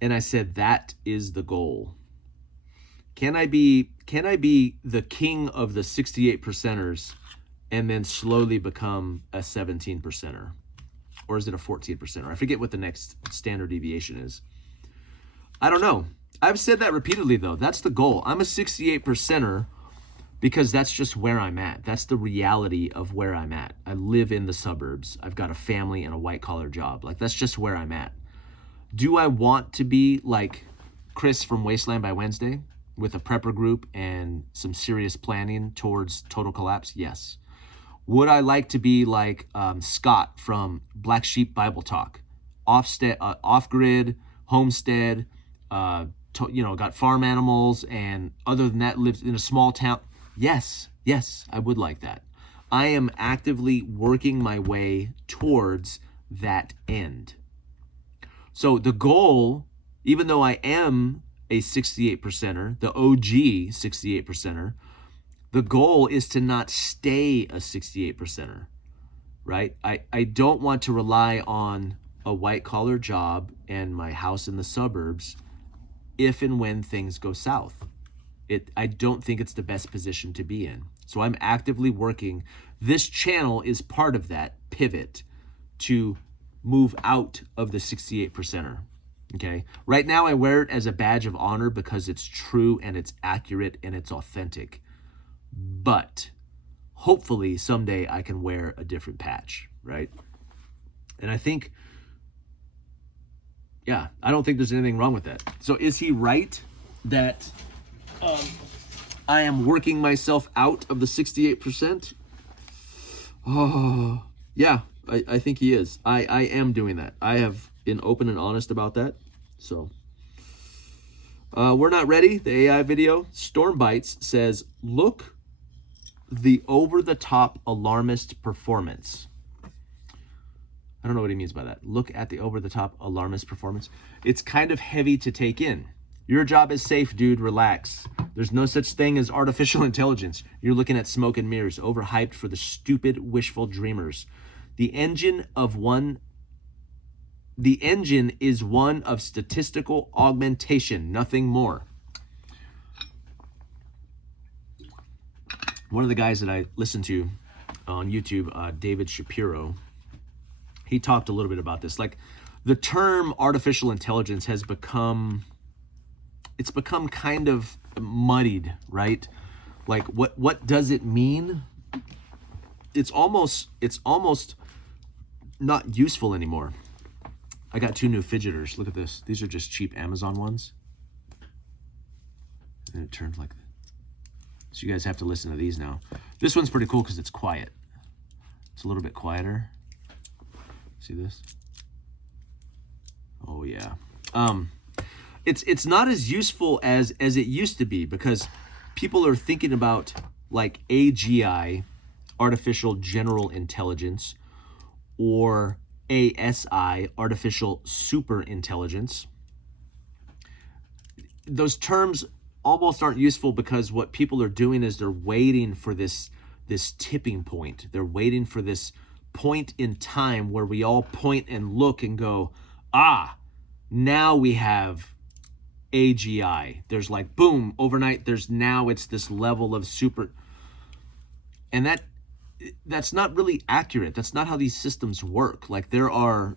And I said, that is the goal. Can I be the king of the 68%ers and then slowly become a 17%er? Or is it a 14%er? I forget what the next standard deviation is. I don't know. I've said that repeatedly, though. That's the goal. I'm a 68%er because that's just where I'm at. That's the reality of where I'm at. I live in the suburbs. I've got a family and a white-collar job. Like, that's just where I'm at. Do I want to be like Chris from Wasteland by Wednesday with a prepper group and some serious planning towards total collapse? Yes. Would I like to be like Scott from Black Sheep Bible Talk? Off-grid, homestead, got farm animals, and other than that, lives in a small town. Yes, I would like that. I am actively working my way towards that end. So the goal, even though I am a 68%er, the OG 68%er, the goal is to not stay a 68%er, right? I don't want to rely on a white-collar job and my house in the suburbs if and when things go south. I don't think it's the best position to be in. So I'm actively working. This channel is part of that pivot to move out of the 68%er, okay? Right now I wear it as a badge of honor because it's true and it's accurate and it's authentic. But hopefully someday I can wear a different patch, right? And I think, yeah, I don't think there's anything wrong with that. So is he right that I am working myself out of the 68%? Oh, yeah, I think he is. I am doing that. I have been open and honest about that. So we're not ready. The AI video. Storm Bites says, look, the over-the-top alarmist performance. I don't know what he means by that. Look at the over-the-top alarmist performance. It's kind of heavy to take in. Your job is safe, dude. Relax. There's no such thing as artificial intelligence. You're looking at smoke and mirrors, overhyped for the stupid, wishful dreamers. The engine is one of statistical augmentation, nothing more. One of the guys that I listened to on YouTube, David Shapiro, he talked a little bit about this. Like, the term artificial intelligence has become kind of muddied, right? Like, what does it mean? It's almost not useful anymore. I got 2 new fidgeters. Look at this. These are just cheap Amazon ones. And it turns like that. So you guys have to listen to these now. This one's pretty cool because it's quiet. It's a little bit quieter. See this? Oh yeah. It's not as useful as it used to be, because people are thinking about like AGI, artificial general intelligence, or ASI, artificial super intelligence. Those terms almost aren't useful because what people are doing is they're waiting for this tipping point. They're waiting for this point in time where we all point and look and go, now we have AGI. There's like, boom, overnight, it's this level of super. And that's not really accurate. That's not how these systems work. Like, there are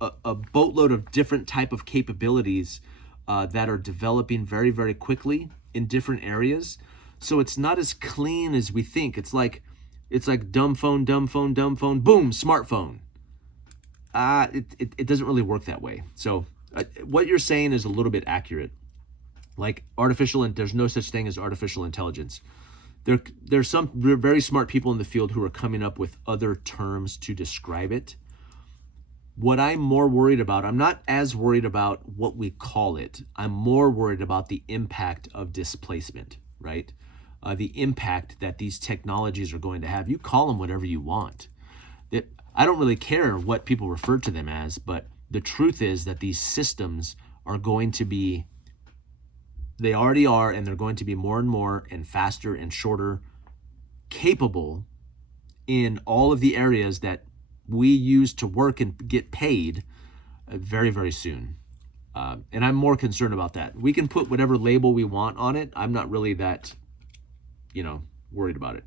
a boatload of different type of capabilities that are developing very, very quickly in different areas. So it's not as clean as we think. It's like dumb phone, boom, smartphone. It doesn't really work that way. So what you're saying is a little bit accurate. Like, there's no such thing as artificial intelligence. There's some very smart people in the field who are coming up with other terms to describe it. What I'm more worried about, I'm not as worried about what we call it. I'm more worried about the impact of displacement, right? The impact that these technologies are going to have. You call them whatever you want. I don't really care what people refer to them as, but the truth is that these systems are going to be, they already are, and they're going to be more and more and faster and shorter capable in all of the areas that we use to work and get paid very, very soon. And I'm more concerned about that. We can put whatever label we want on it. I'm not really that, worried about it.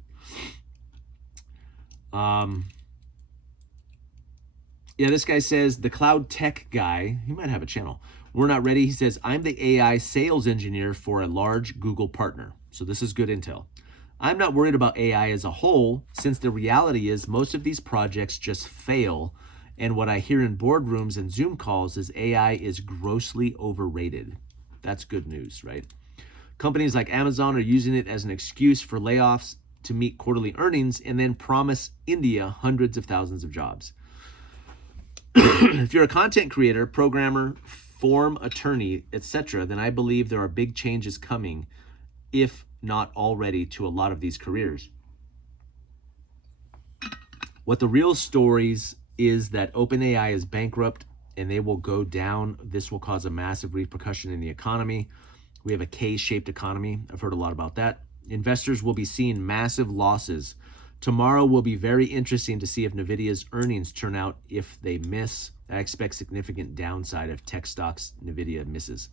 Yeah, this guy says, the cloud tech guy, he might have a channel. We're not ready. He says, I'm the AI sales engineer for a large Google partner. So this is good intel. I'm not worried about AI as a whole, since the reality is most of these projects just fail. And what I hear in boardrooms and Zoom calls is AI is grossly overrated. That's good news, right? Companies like Amazon are using it as an excuse for layoffs to meet quarterly earnings and then promise India hundreds of thousands of jobs. If you're a content creator, programmer, form attorney, etc., then I believe there are big changes coming, if not already, to a lot of these careers. What the real stories is that OpenAI is bankrupt and they will go down. This will cause a massive repercussion in the economy. We have a K-shaped economy. I've heard a lot about that. Investors will be seeing massive losses. Tomorrow will be very interesting to see if NVIDIA's earnings turn out. If they miss, I expect significant downside if tech stocks NVIDIA misses.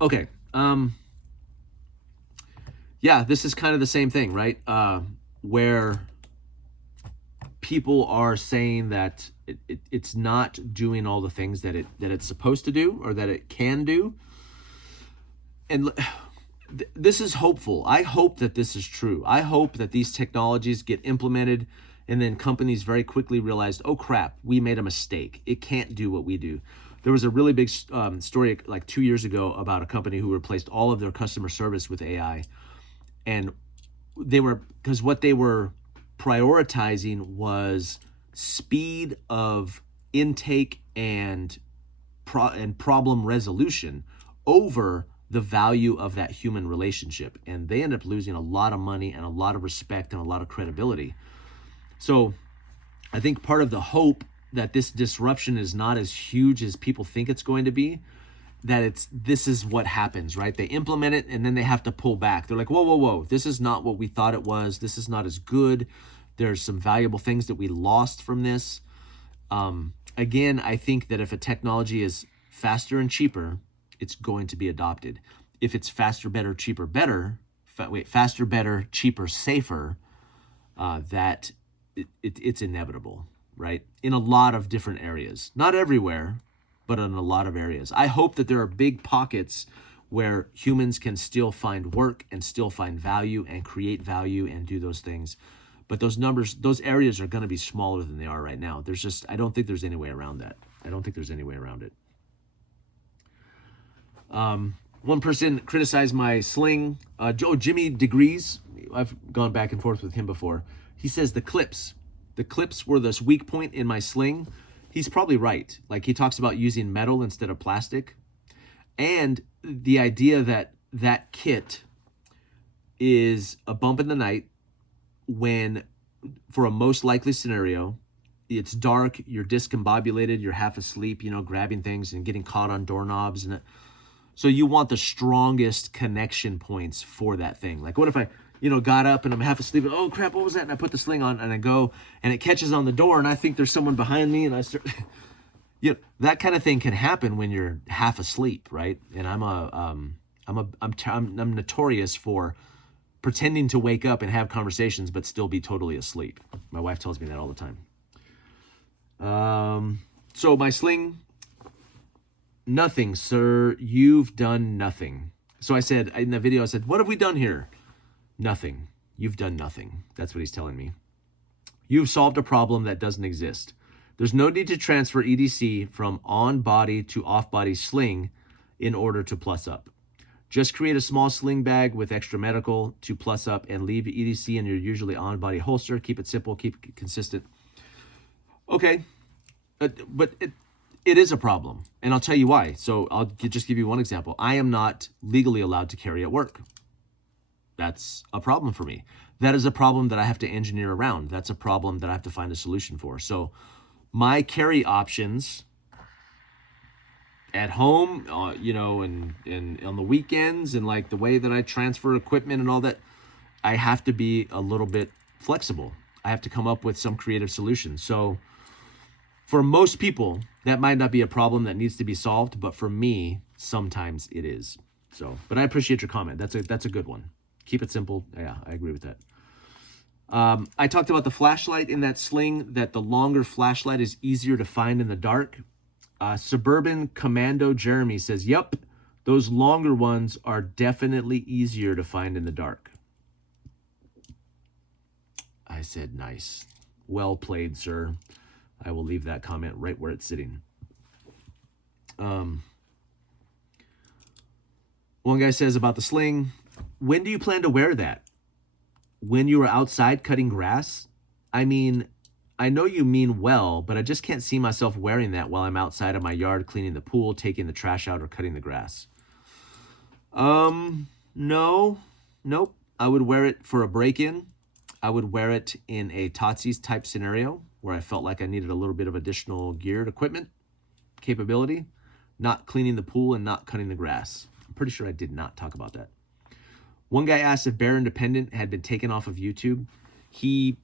Okay. Yeah, this is kind of the same thing, right? Where people are saying that it's not doing all the things that it's supposed to do or that it can do. And this is hopeful. I hope that this is true. I hope that these technologies get implemented and then companies very quickly realized, oh crap, we made a mistake. It can't do what we do. There was a really big story like 2 years ago about a company who replaced all of their customer service with AI. And because what they were prioritizing was speed of intake and problem resolution over the value of that human relationship. And they end up losing a lot of money and a lot of respect and a lot of credibility. So I think part of the hope that this disruption is not as huge as people think it's going to be, that this is what happens, right? They implement it and then they have to pull back. They're like, whoa, whoa, whoa, this is not what we thought it was. This is not as good. There's some valuable things that we lost from this. Again, I think that if a technology is faster and cheaper, it's going to be adopted. If it's faster, better, cheaper, better, faster, better, cheaper, safer, that it's inevitable, right? In a lot of different areas, not everywhere, but in a lot of areas. I hope that there are big pockets where humans can still find work and still find value and create value and do those things. But those numbers, those areas are going to be smaller than they are right now. I don't think there's any way around that. I don't think there's any way around it. One person criticized my sling. Jimmy Degrees, I've gone back and forth with him before. He says the clips were this weak point in my sling. He's probably right. Like, he talks about using metal instead of plastic. And the idea that that kit is a bump in the night when, for a most likely scenario, it's dark, you're discombobulated, you're half asleep, grabbing things and getting caught on doorknobs. So you want the strongest connection points for that thing. Like, what if I, got up and I'm half asleep, oh crap, what was that? And I put the sling on and I go and it catches on the door and I think there's someone behind me and I start, that kind of thing can happen when you're half asleep, right? And I'm notorious for pretending to wake up and have conversations, but still be totally asleep. My wife tells me that all the time. So my sling, nothing, sir. You've done nothing. So I said in the video, what have we done here? Nothing. You've done nothing. That's what he's telling me. You've solved a problem that doesn't exist. There's no need to transfer EDC from on-body to off-body sling in order to plus up. Just create a small sling bag with extra medical to plus up and leave EDC in your usually on-body holster. Keep it simple, keep it consistent. Okay, but it is a problem, and I'll tell you why. So I'll just give you one example. I am not legally allowed to carry at work. That's a problem for me. That is a problem that I have to engineer around. That's a problem that I have to find a solution for. So my carry options at home, and on the weekends, and like the way that I transfer equipment and all that, I have to be a little bit flexible. I have to come up with some creative solution. So for most people, that might not be a problem that needs to be solved, but for me, sometimes it is. So, but I appreciate your comment. That's a good one. Keep it simple. Yeah, I agree with that. I talked about the flashlight in that sling, that the longer flashlight is easier to find in the dark. Suburban Commando Jeremy says, yep, those longer ones are definitely easier to find in the dark. I said, nice. Well played, sir. I will leave that comment right where it's sitting. One guy says about the sling, when do you plan to wear that? When you are outside cutting grass? I mean, I know you mean well, but I just can't see myself wearing that while I'm outside of my yard cleaning the pool, taking the trash out, or cutting the grass. No, nope. I would wear it for a break-in. I would wear it in a Totsy's type scenario where I felt like I needed a little bit of additional geared equipment capability, not cleaning the pool and not cutting the grass. I'm pretty sure I did not talk about that. One guy asked if Bear Independent had been taken off of YouTube. He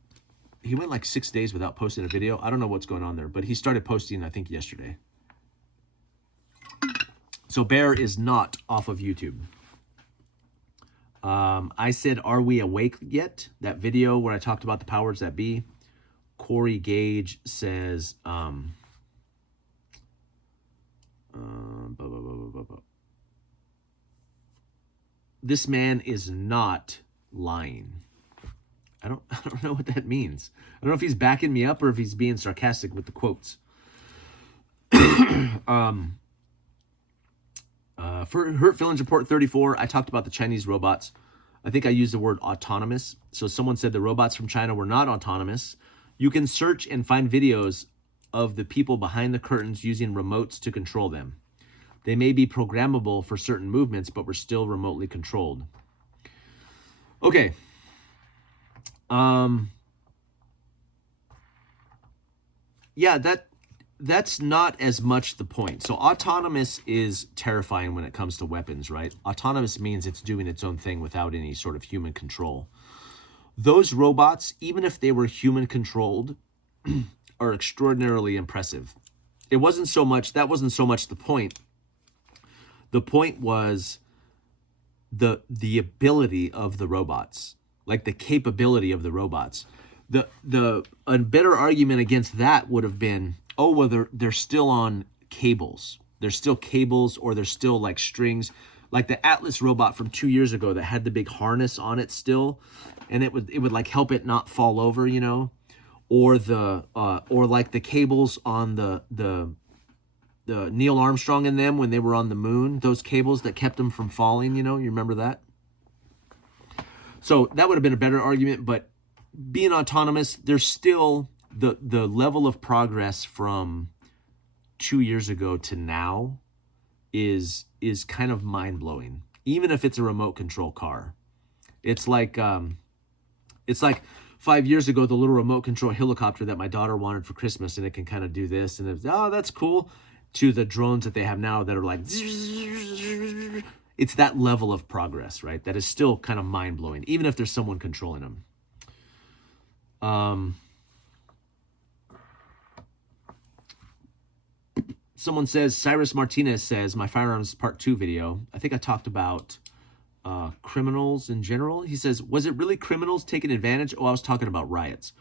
went like 6 days without posting a video. I don't know what's going on there, but he started posting, I think, yesterday. So Bear is not off of YouTube. I said, are we awake yet? That video where I talked about the powers that be. Corey Gage says, this man is not lying. I don't know what that means. I don't know if he's backing me up or if he's being sarcastic with the quotes. For Hurt Feelings Report 34, I talked about the Chinese robots. I think I used the word autonomous. So someone said the robots from China were not autonomous. You can search and find videos of the people behind the curtains using remotes to control them. They may be programmable for certain movements, but were still remotely controlled. Okay. yeah, that's not as much the point. So autonomous is terrifying when it comes to weapons, right? Autonomous means it's doing its own thing without any sort of human control. Those robots, even if they were human controlled, are extraordinarily impressive. That wasn't so much the point. The point was the ability of the robots, like the capability of the robots. A better argument against that would have been, oh well, they're still on cables. There's still cables, or there's still like strings, like the Atlas robot from 2 years ago that had the big harness on it still, and it would like help it not fall over, you know, or like the cables on the Neil Armstrong and them when they were on the moon, those cables that kept them from falling, you know, you remember that? So that would have been a better argument, but being autonomous, there's still the level of progress from 2 years ago to now is kind of mind-blowing. Even if it's a remote control car. It's like 5 years ago, the little remote control helicopter that my daughter wanted for Christmas, and it can kind of do this, and it's, oh, that's cool, to the drones that they have now that are like, it's that level of progress, right? That is still kind of mind-blowing, even if there's someone controlling them. Someone says, Cyrus Martinez says, my firearms part 2 video, I think I talked about criminals in general. He says, was it really criminals taking advantage? Oh, I was talking about riots.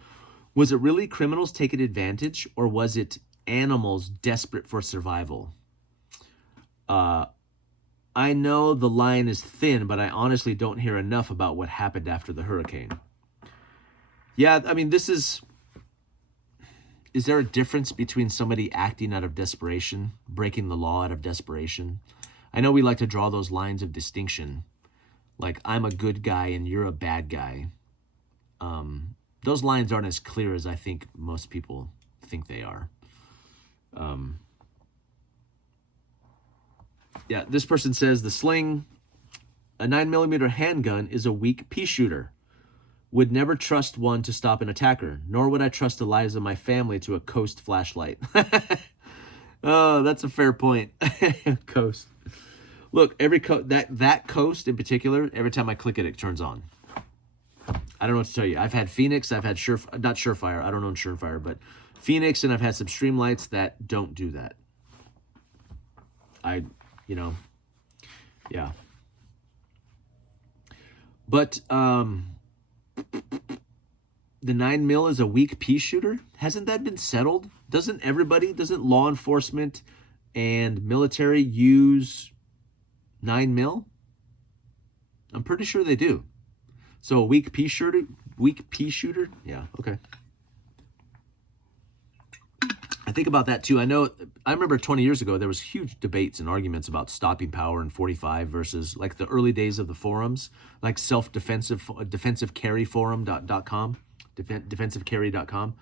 Was it really criminals taking advantage, or was it animals desperate for survival? I know the line is thin, but I honestly don't hear enough about what happened after the hurricane. Yeah, I mean, is there a difference between somebody acting out of desperation, breaking the law out of desperation? I know we like to draw those lines of distinction, like I'm a good guy and you're a bad guy. Those lines aren't as clear as I think most people think they are. Yeah, this person says the sling, a 9mm handgun, is a weak pea shooter. Would never trust one to stop an attacker, nor would I trust the lives of my family to a Coast flashlight. Oh, that's a fair point. Coast. Look, that Coast in particular, every time I click it, it turns on. I don't know what to tell you. I've had Phoenix, I've had not Surefire, I don't own Surefire, but Phoenix, and I've had some Streamlights that don't do that. Yeah. But the 9mm is a weak pea shooter? Hasn't that been settled? Doesn't law enforcement and military use 9mm? I'm pretty sure they do. So a weak pea shooter? Yeah, okay. I think about that too. I remember 20 years ago, there was huge debates and arguments about stopping power in 45 versus like the early days of the forums, like defensivecarryforum.com, defensivecarry.com.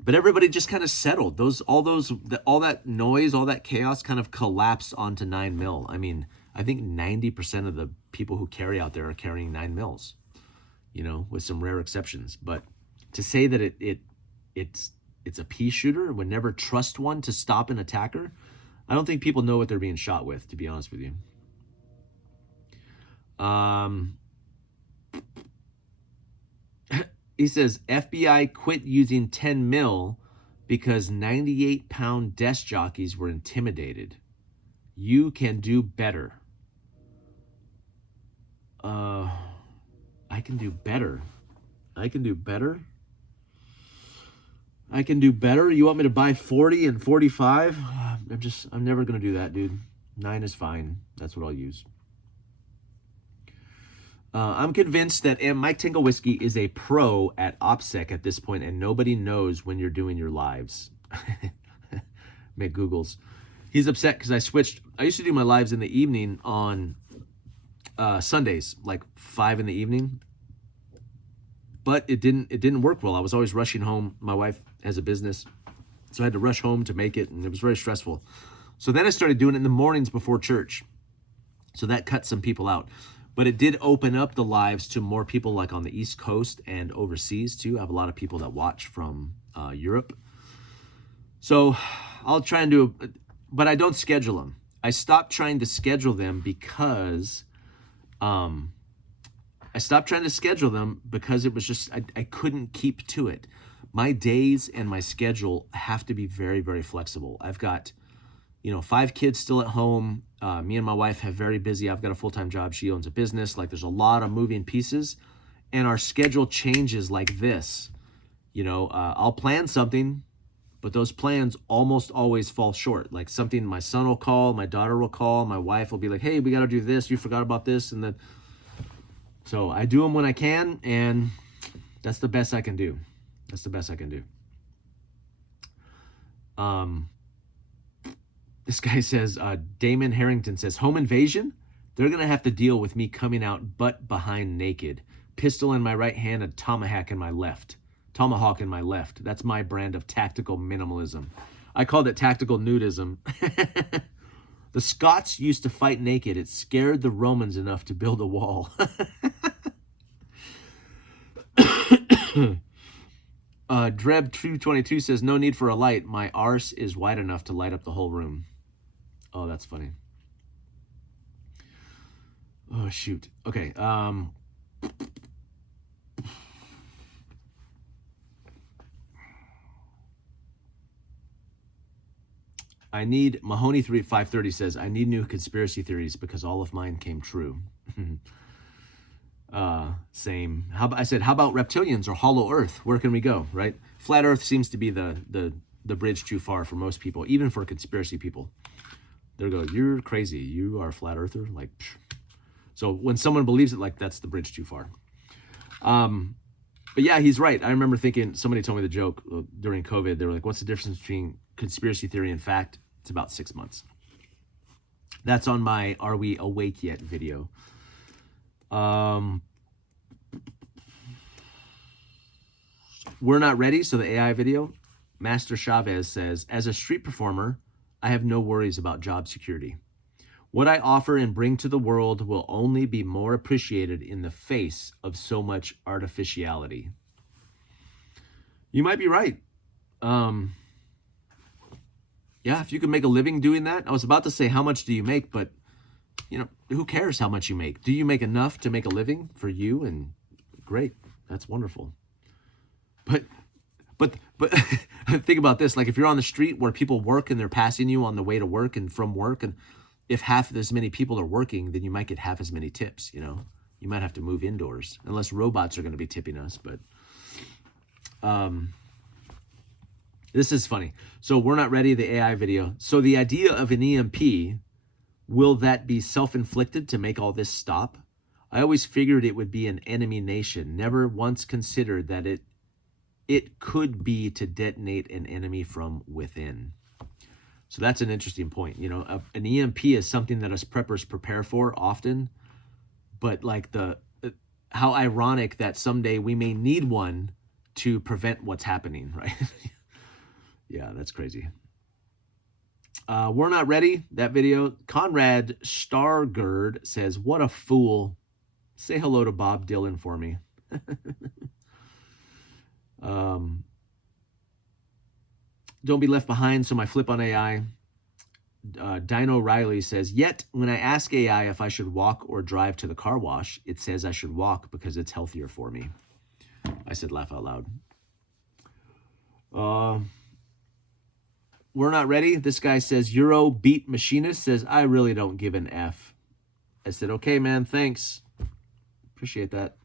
But everybody just kind of settled. All that noise, all that chaos kind of collapsed onto 9mm. I mean, I think 90% of the people who carry out there are carrying 9mm, you know, with some rare exceptions. But to say that it's a pea shooter, would never trust one to stop an attacker, I don't think people know what they're being shot with, to be honest with you. He says, FBI quit using 10mm because 98-pound desk jockeys were intimidated. You can do better. I can do better. You want me to buy 40 and 45? I'm never going to do that, dude. 9 is fine. That's what I'll use. I'm convinced that Mike Tingle Whiskey is a pro at OPSEC at this point, and nobody knows when you're doing your lives. Make Googles. He's upset because I switched. I used to do my lives in the evening on Sundays, like 5 in the evening. But it didn't work well. I was always rushing home. My wife has a business, so I had to rush home to make it, and it was very stressful. So then I started doing it in the mornings before church. So that cut some people out. But it did open up the lives to more people, like on the East Coast and overseas too. I have a lot of people that watch from Europe. So I'll try and do, but I don't schedule them. I stopped trying to schedule them because it was just, I couldn't keep to it. My days and my schedule have to be very, very flexible. I've got, 5 kids still at home. Me and my wife have very busy. I've got a full-time job. She owns a business. Like, there's a lot of moving pieces, and our schedule changes like this. I'll plan something, but those plans almost always fall short. Like, something my son will call, my daughter will call, my wife will be like, hey, we got to do this. You forgot about this. And then, so I do them when I can, and that's the best I can do. This guy says, Damon Harrington says, home invasion? They're going to have to deal with me coming out butt behind naked. Pistol in my right hand and tomahawk in my left. That's my brand of tactical minimalism. I called it tactical nudism. The Scots used to fight naked. It scared the Romans enough to build a wall. Dreb222 says, no need for a light. My arse is wide enough to light up the whole room. Oh, that's funny. Oh, shoot. Okay. I need, Mahoney530 says, I need new conspiracy theories because all of mine came true. Same. How about reptilians or hollow earth? Where can we go, right? Flat earth seems to be the bridge too far for most people, even for conspiracy people. They'll go, you're crazy. You are a flat earther? Like, psh. So when someone believes it, like, that's the bridge too far. But yeah, he's right. I remember thinking, somebody told me the joke during COVID. They were like, what's the difference between conspiracy theory and fact? It's about 6 months. That's on my Are We Awake Yet video. We're not ready. So the AI video, Master Chavez says, as a street performer, I have no worries about job security. What I offer and bring to the world will only be more appreciated in the face of so much artificiality. You might be right. Yeah, if you can make a living doing that. I was about to say, how much do you make? But, who cares how much you make? Do you make enough to make a living for you? And great, that's wonderful. But think about this. Like, if you're on the street where people work and they're passing you on the way to work and from work, and if half as many people are working, then you might get half as many tips, You might have to move indoors, unless robots are going to be tipping us. But this is funny. So we're not ready, the AI video. So the idea of an EMP, will that be self-inflicted to make all this stop? I always figured it would be an enemy nation. Never once considered that it could be to detonate an enemy from within. So that's an interesting point. An EMP is something that us preppers prepare for often, but like how ironic that someday we may need one to prevent what's happening, right? Yeah, that's crazy. We're not ready. That video. Conrad Stargird says, what a fool. Say hello to Bob Dylan for me. Don't be left behind. So my flip on AI. Dino Riley says, yet when I ask AI if I should walk or drive to the car wash, it says I should walk because it's healthier for me. I said laugh out loud. We're not ready. This guy says, Euro Beat Machinist says, I really don't give an F. I said, okay, man, thanks. Appreciate that.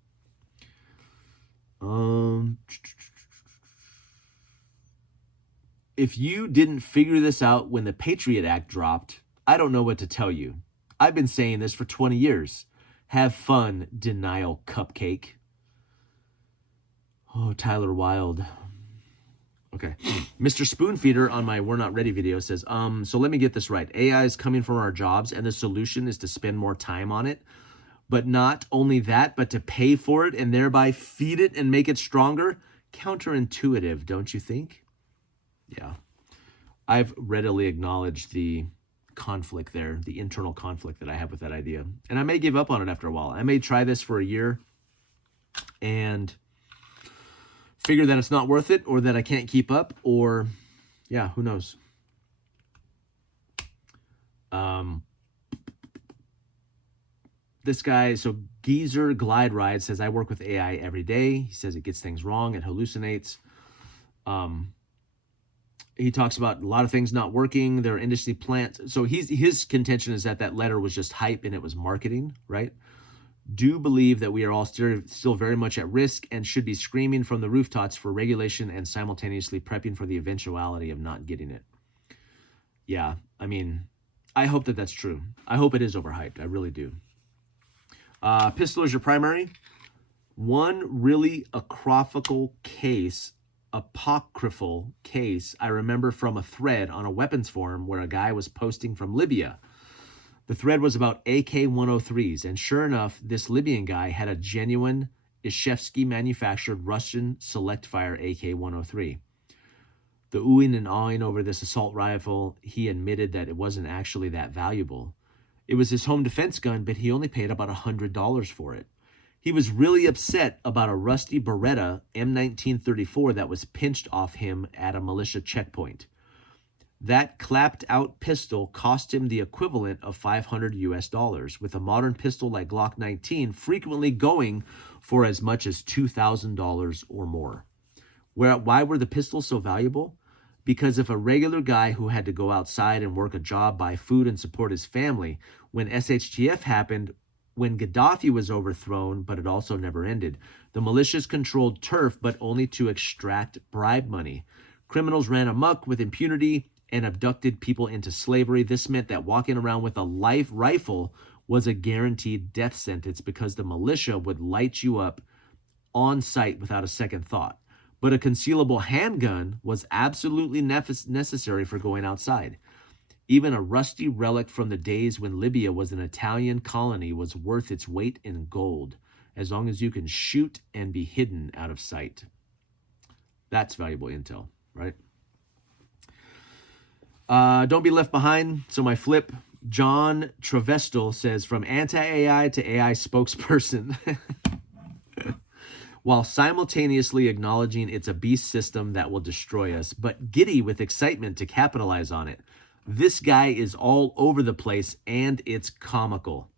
If you didn't figure this out when the Patriot Act dropped, I don't know what to tell you. I've been saying this for 20 years. Have fun, denial cupcake. Oh, Tyler Wilde. Okay. Mr. Spoonfeeder on my We're Not Ready video says, so let me get this right. AI is coming from our jobs, and the solution is to spend more time on it. But not only that, but to pay for it and thereby feed it and make it stronger. Counterintuitive, don't you think? Yeah. I've readily acknowledged the conflict there, the internal conflict that I have with that idea. And I may give up on it after a while. I may try this for a year and figure that it's not worth it, or that I can't keep up, or Yeah, who knows? This guy, so Geezer Glide Ride says, I work with AI every day. He says it gets things wrong. It hallucinates. He talks about a lot of things not working. There are industry plants. So his contention is that that letter was just hype and it was marketing, right? Do believe that we are all still very much at risk and should be screaming from the rooftops for regulation and simultaneously prepping for the eventuality of not getting it. Yeah, I mean, I hope that that's true. I hope it is overhyped. I really do. Pistol is your primary. One really apocryphal case I remember from a thread on a weapons forum where a guy was posting from Libya. The thread was about AK-103s, and sure enough, this Libyan guy had a genuine Ishevsky manufactured Russian select fire AK-103. The oohing and awing over this assault rifle, he admitted that it wasn't actually that valuable. It was his home defense gun, but he only paid about $100 for it. He was really upset about a rusty Beretta M1934 that was pinched off him at a militia checkpoint. That clapped out pistol cost him the equivalent of $500 US, with a modern pistol like Glock 19 frequently going for as much as $2,000 or more. Why were the pistols so valuable? Because if a regular guy who had to go outside and work a job, buy food, and support his family, when SHTF happened, when Gaddafi was overthrown, but it also never ended, the militias controlled turf, but only to extract bribe money. Criminals ran amok with impunity and abducted people into slavery. This meant that walking around with a live rifle was a guaranteed death sentence because the militia would light you up on sight without a second thought. But a concealable handgun was absolutely necessary for going outside. Even a rusty relic from the days when Libya was an Italian colony was worth its weight in gold, as long as you can shoot and be hidden out of sight. That's valuable intel, right? Don't be left behind. So my flip, John Travestel says, from anti-AI to AI spokesperson, while simultaneously acknowledging it's a beast system that will destroy us, but giddy with excitement to capitalize on it. This guy is all over the place, and it's comical.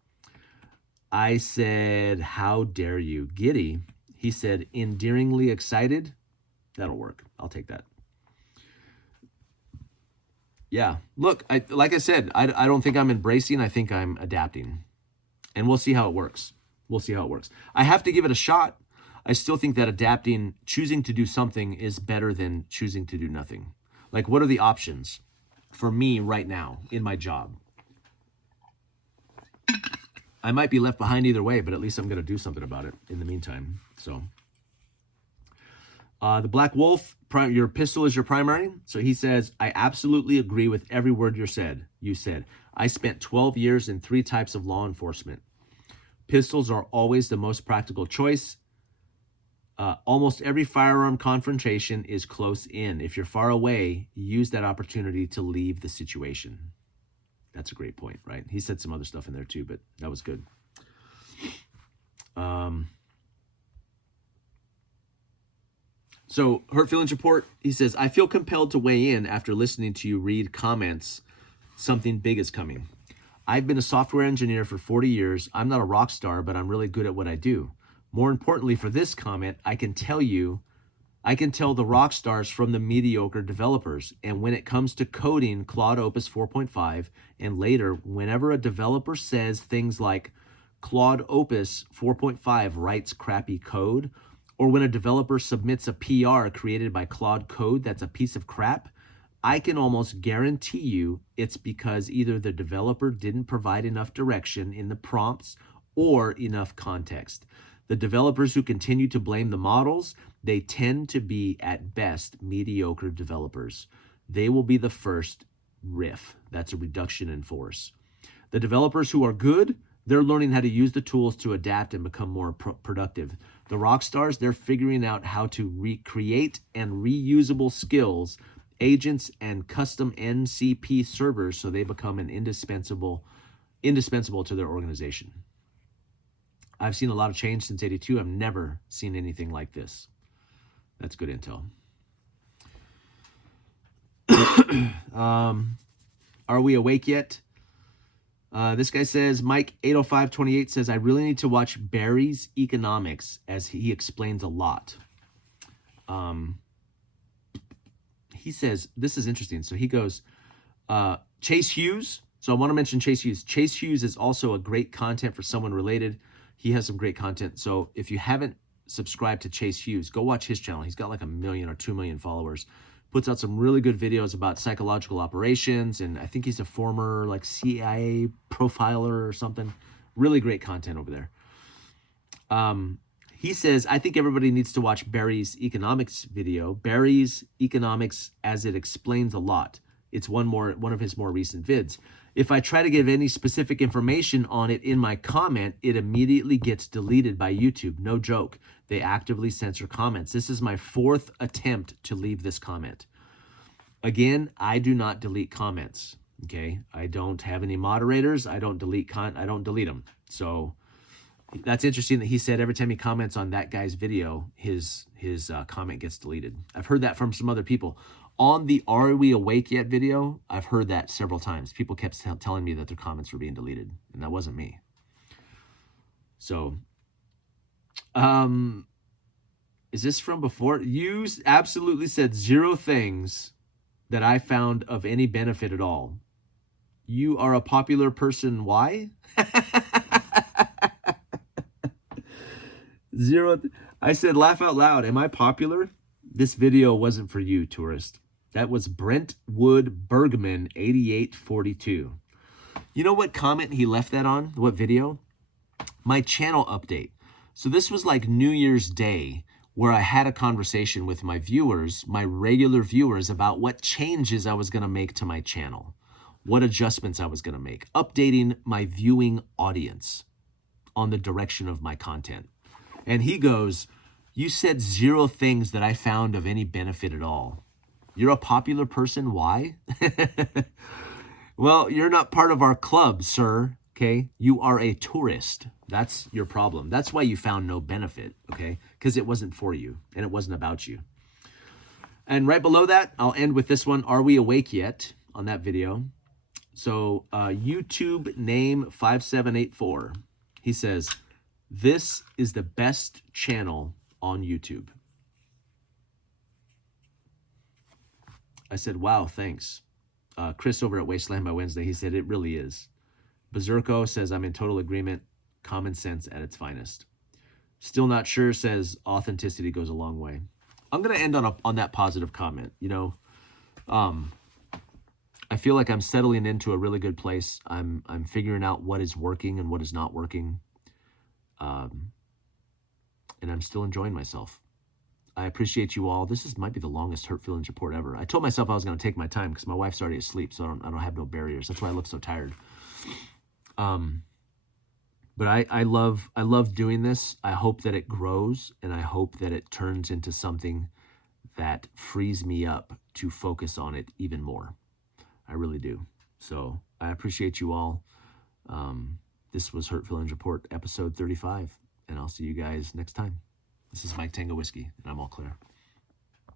I said, how dare you? Giddy. He said, endearingly excited. That'll work. I'll take that. Yeah. Look, like I said, I don't think I'm embracing. I think I'm adapting. And we'll see how it works. We'll see how it works. I have to give it a shot. I still think that adapting, choosing to do something is better than choosing to do nothing. Like, what are the options for me right now in my job? I might be left behind either way, but at least I'm going to do something about it in the meantime. So, the Black Wolf, your pistol is your primary. So he says, I absolutely agree with every word you said. I spent 12 years in 3 types of law enforcement. Pistols are always the most practical choice. Almost every firearm confrontation is close in. If you're far away, use that opportunity to leave the situation. That's a great point, right? He said some other stuff in there too, but that was good. So Hurt Feelings Report, he says, I feel compelled to weigh in after listening to you read comments. Something big is coming. I've been a software engineer for 40 years. I'm not a rock star, but I'm really good at what I do. More importantly for this comment, I can tell the rock stars from the mediocre developers. And when it comes to coding Claude Opus 4.5 and later, whenever a developer says things like Claude Opus 4.5 writes crappy code, or when a developer submits a PR created by Claude Code that's a piece of crap, I can almost guarantee you it's because either the developer didn't provide enough direction in the prompts or enough context. The developers who continue to blame the models, they tend to be, at best, mediocre developers. They will be the first RIF. That's a reduction in force. The developers who are good, they're learning how to use the tools to adapt and become more productive. The rock stars, they're figuring out how to recreate and reusable skills, agents, and custom NCP servers so they become an indispensable to their organization. I've seen a lot of change since 82. I've never seen anything like this. That's good intel. Are we awake yet? This guy says, Mike 80528 says, I really need to watch Barry's Economics as he explains a lot. He says, this is interesting. So he goes, Chase Hughes. So I want to mention Chase Hughes. Chase Hughes is also a great content for someone related. He has some great content. So if you haven't subscribed to Chase Hughes, go watch his channel. He's got like 1 million or 2 million followers. Puts out some really good videos about psychological operations. And I think he's a former like CIA profiler or something. Really great content over there. He says, I think everybody needs to watch Barry's Economics video. Barry's Economics, as it explains a lot. It's one of his more recent vids. If I try to give any specific information on it in my comment, it immediately gets deleted by YouTube. No joke. They actively censor comments. This is my 4th attempt to leave this comment. Again, I do not delete comments. Okay, I don't have any moderators. I don't delete them. So that's interesting that he said every time he comments on that guy's video, his comment gets deleted. I've heard that from some other people. On the Are We Awake Yet video, I've heard that several times. People kept telling me that their comments were being deleted, and that wasn't me. So, is this from before? You absolutely said 0 things that I found of any benefit at all. You are a popular person. Why? 0. I said, laugh out loud. Am I popular? This video wasn't for you, tourist. That was Brentwood Bergman 8842. You know what comment he left that on? What video? My channel update. So this was like New Year's Day, where I had a conversation with my viewers, my regular viewers, about what changes I was going to make to my channel, what adjustments I was going to make, updating my viewing audience on the direction of my content. And he goes, you said 0 things that I found of any benefit at all. You're a popular person. Why? Well, you're not part of our club, sir. Okay. You are a tourist. That's your problem. That's why you found no benefit. Okay. Because it wasn't for you and it wasn't about you. And right below that, I'll end with this one. Are we awake yet? On that video. So YouTube name 5784. He says, this is the best channel on YouTube. I said, wow, thanks. Chris over at Wasteland by Wednesday, he said, it really is. Berserko says, I'm in total agreement. Common sense at its finest. Still not sure says, authenticity goes a long way. I'm going to end on that positive comment. You know, I feel like I'm settling into a really good place. I'm figuring out what is working and what is not working. And I'm still enjoying myself. I appreciate you all. This might be the longest Hurt Feelings report ever. I told myself I was going to take my time because my wife's already asleep, so I don't have no barriers. That's why I look so tired. But I love doing this. I hope that it grows, and I hope that it turns into something that frees me up to focus on it even more. I really do. So I appreciate you all. This was Hurt Feelings Report, episode 35, and I'll see you guys next time. This is Mike Tango Whiskey, and I'm all clear.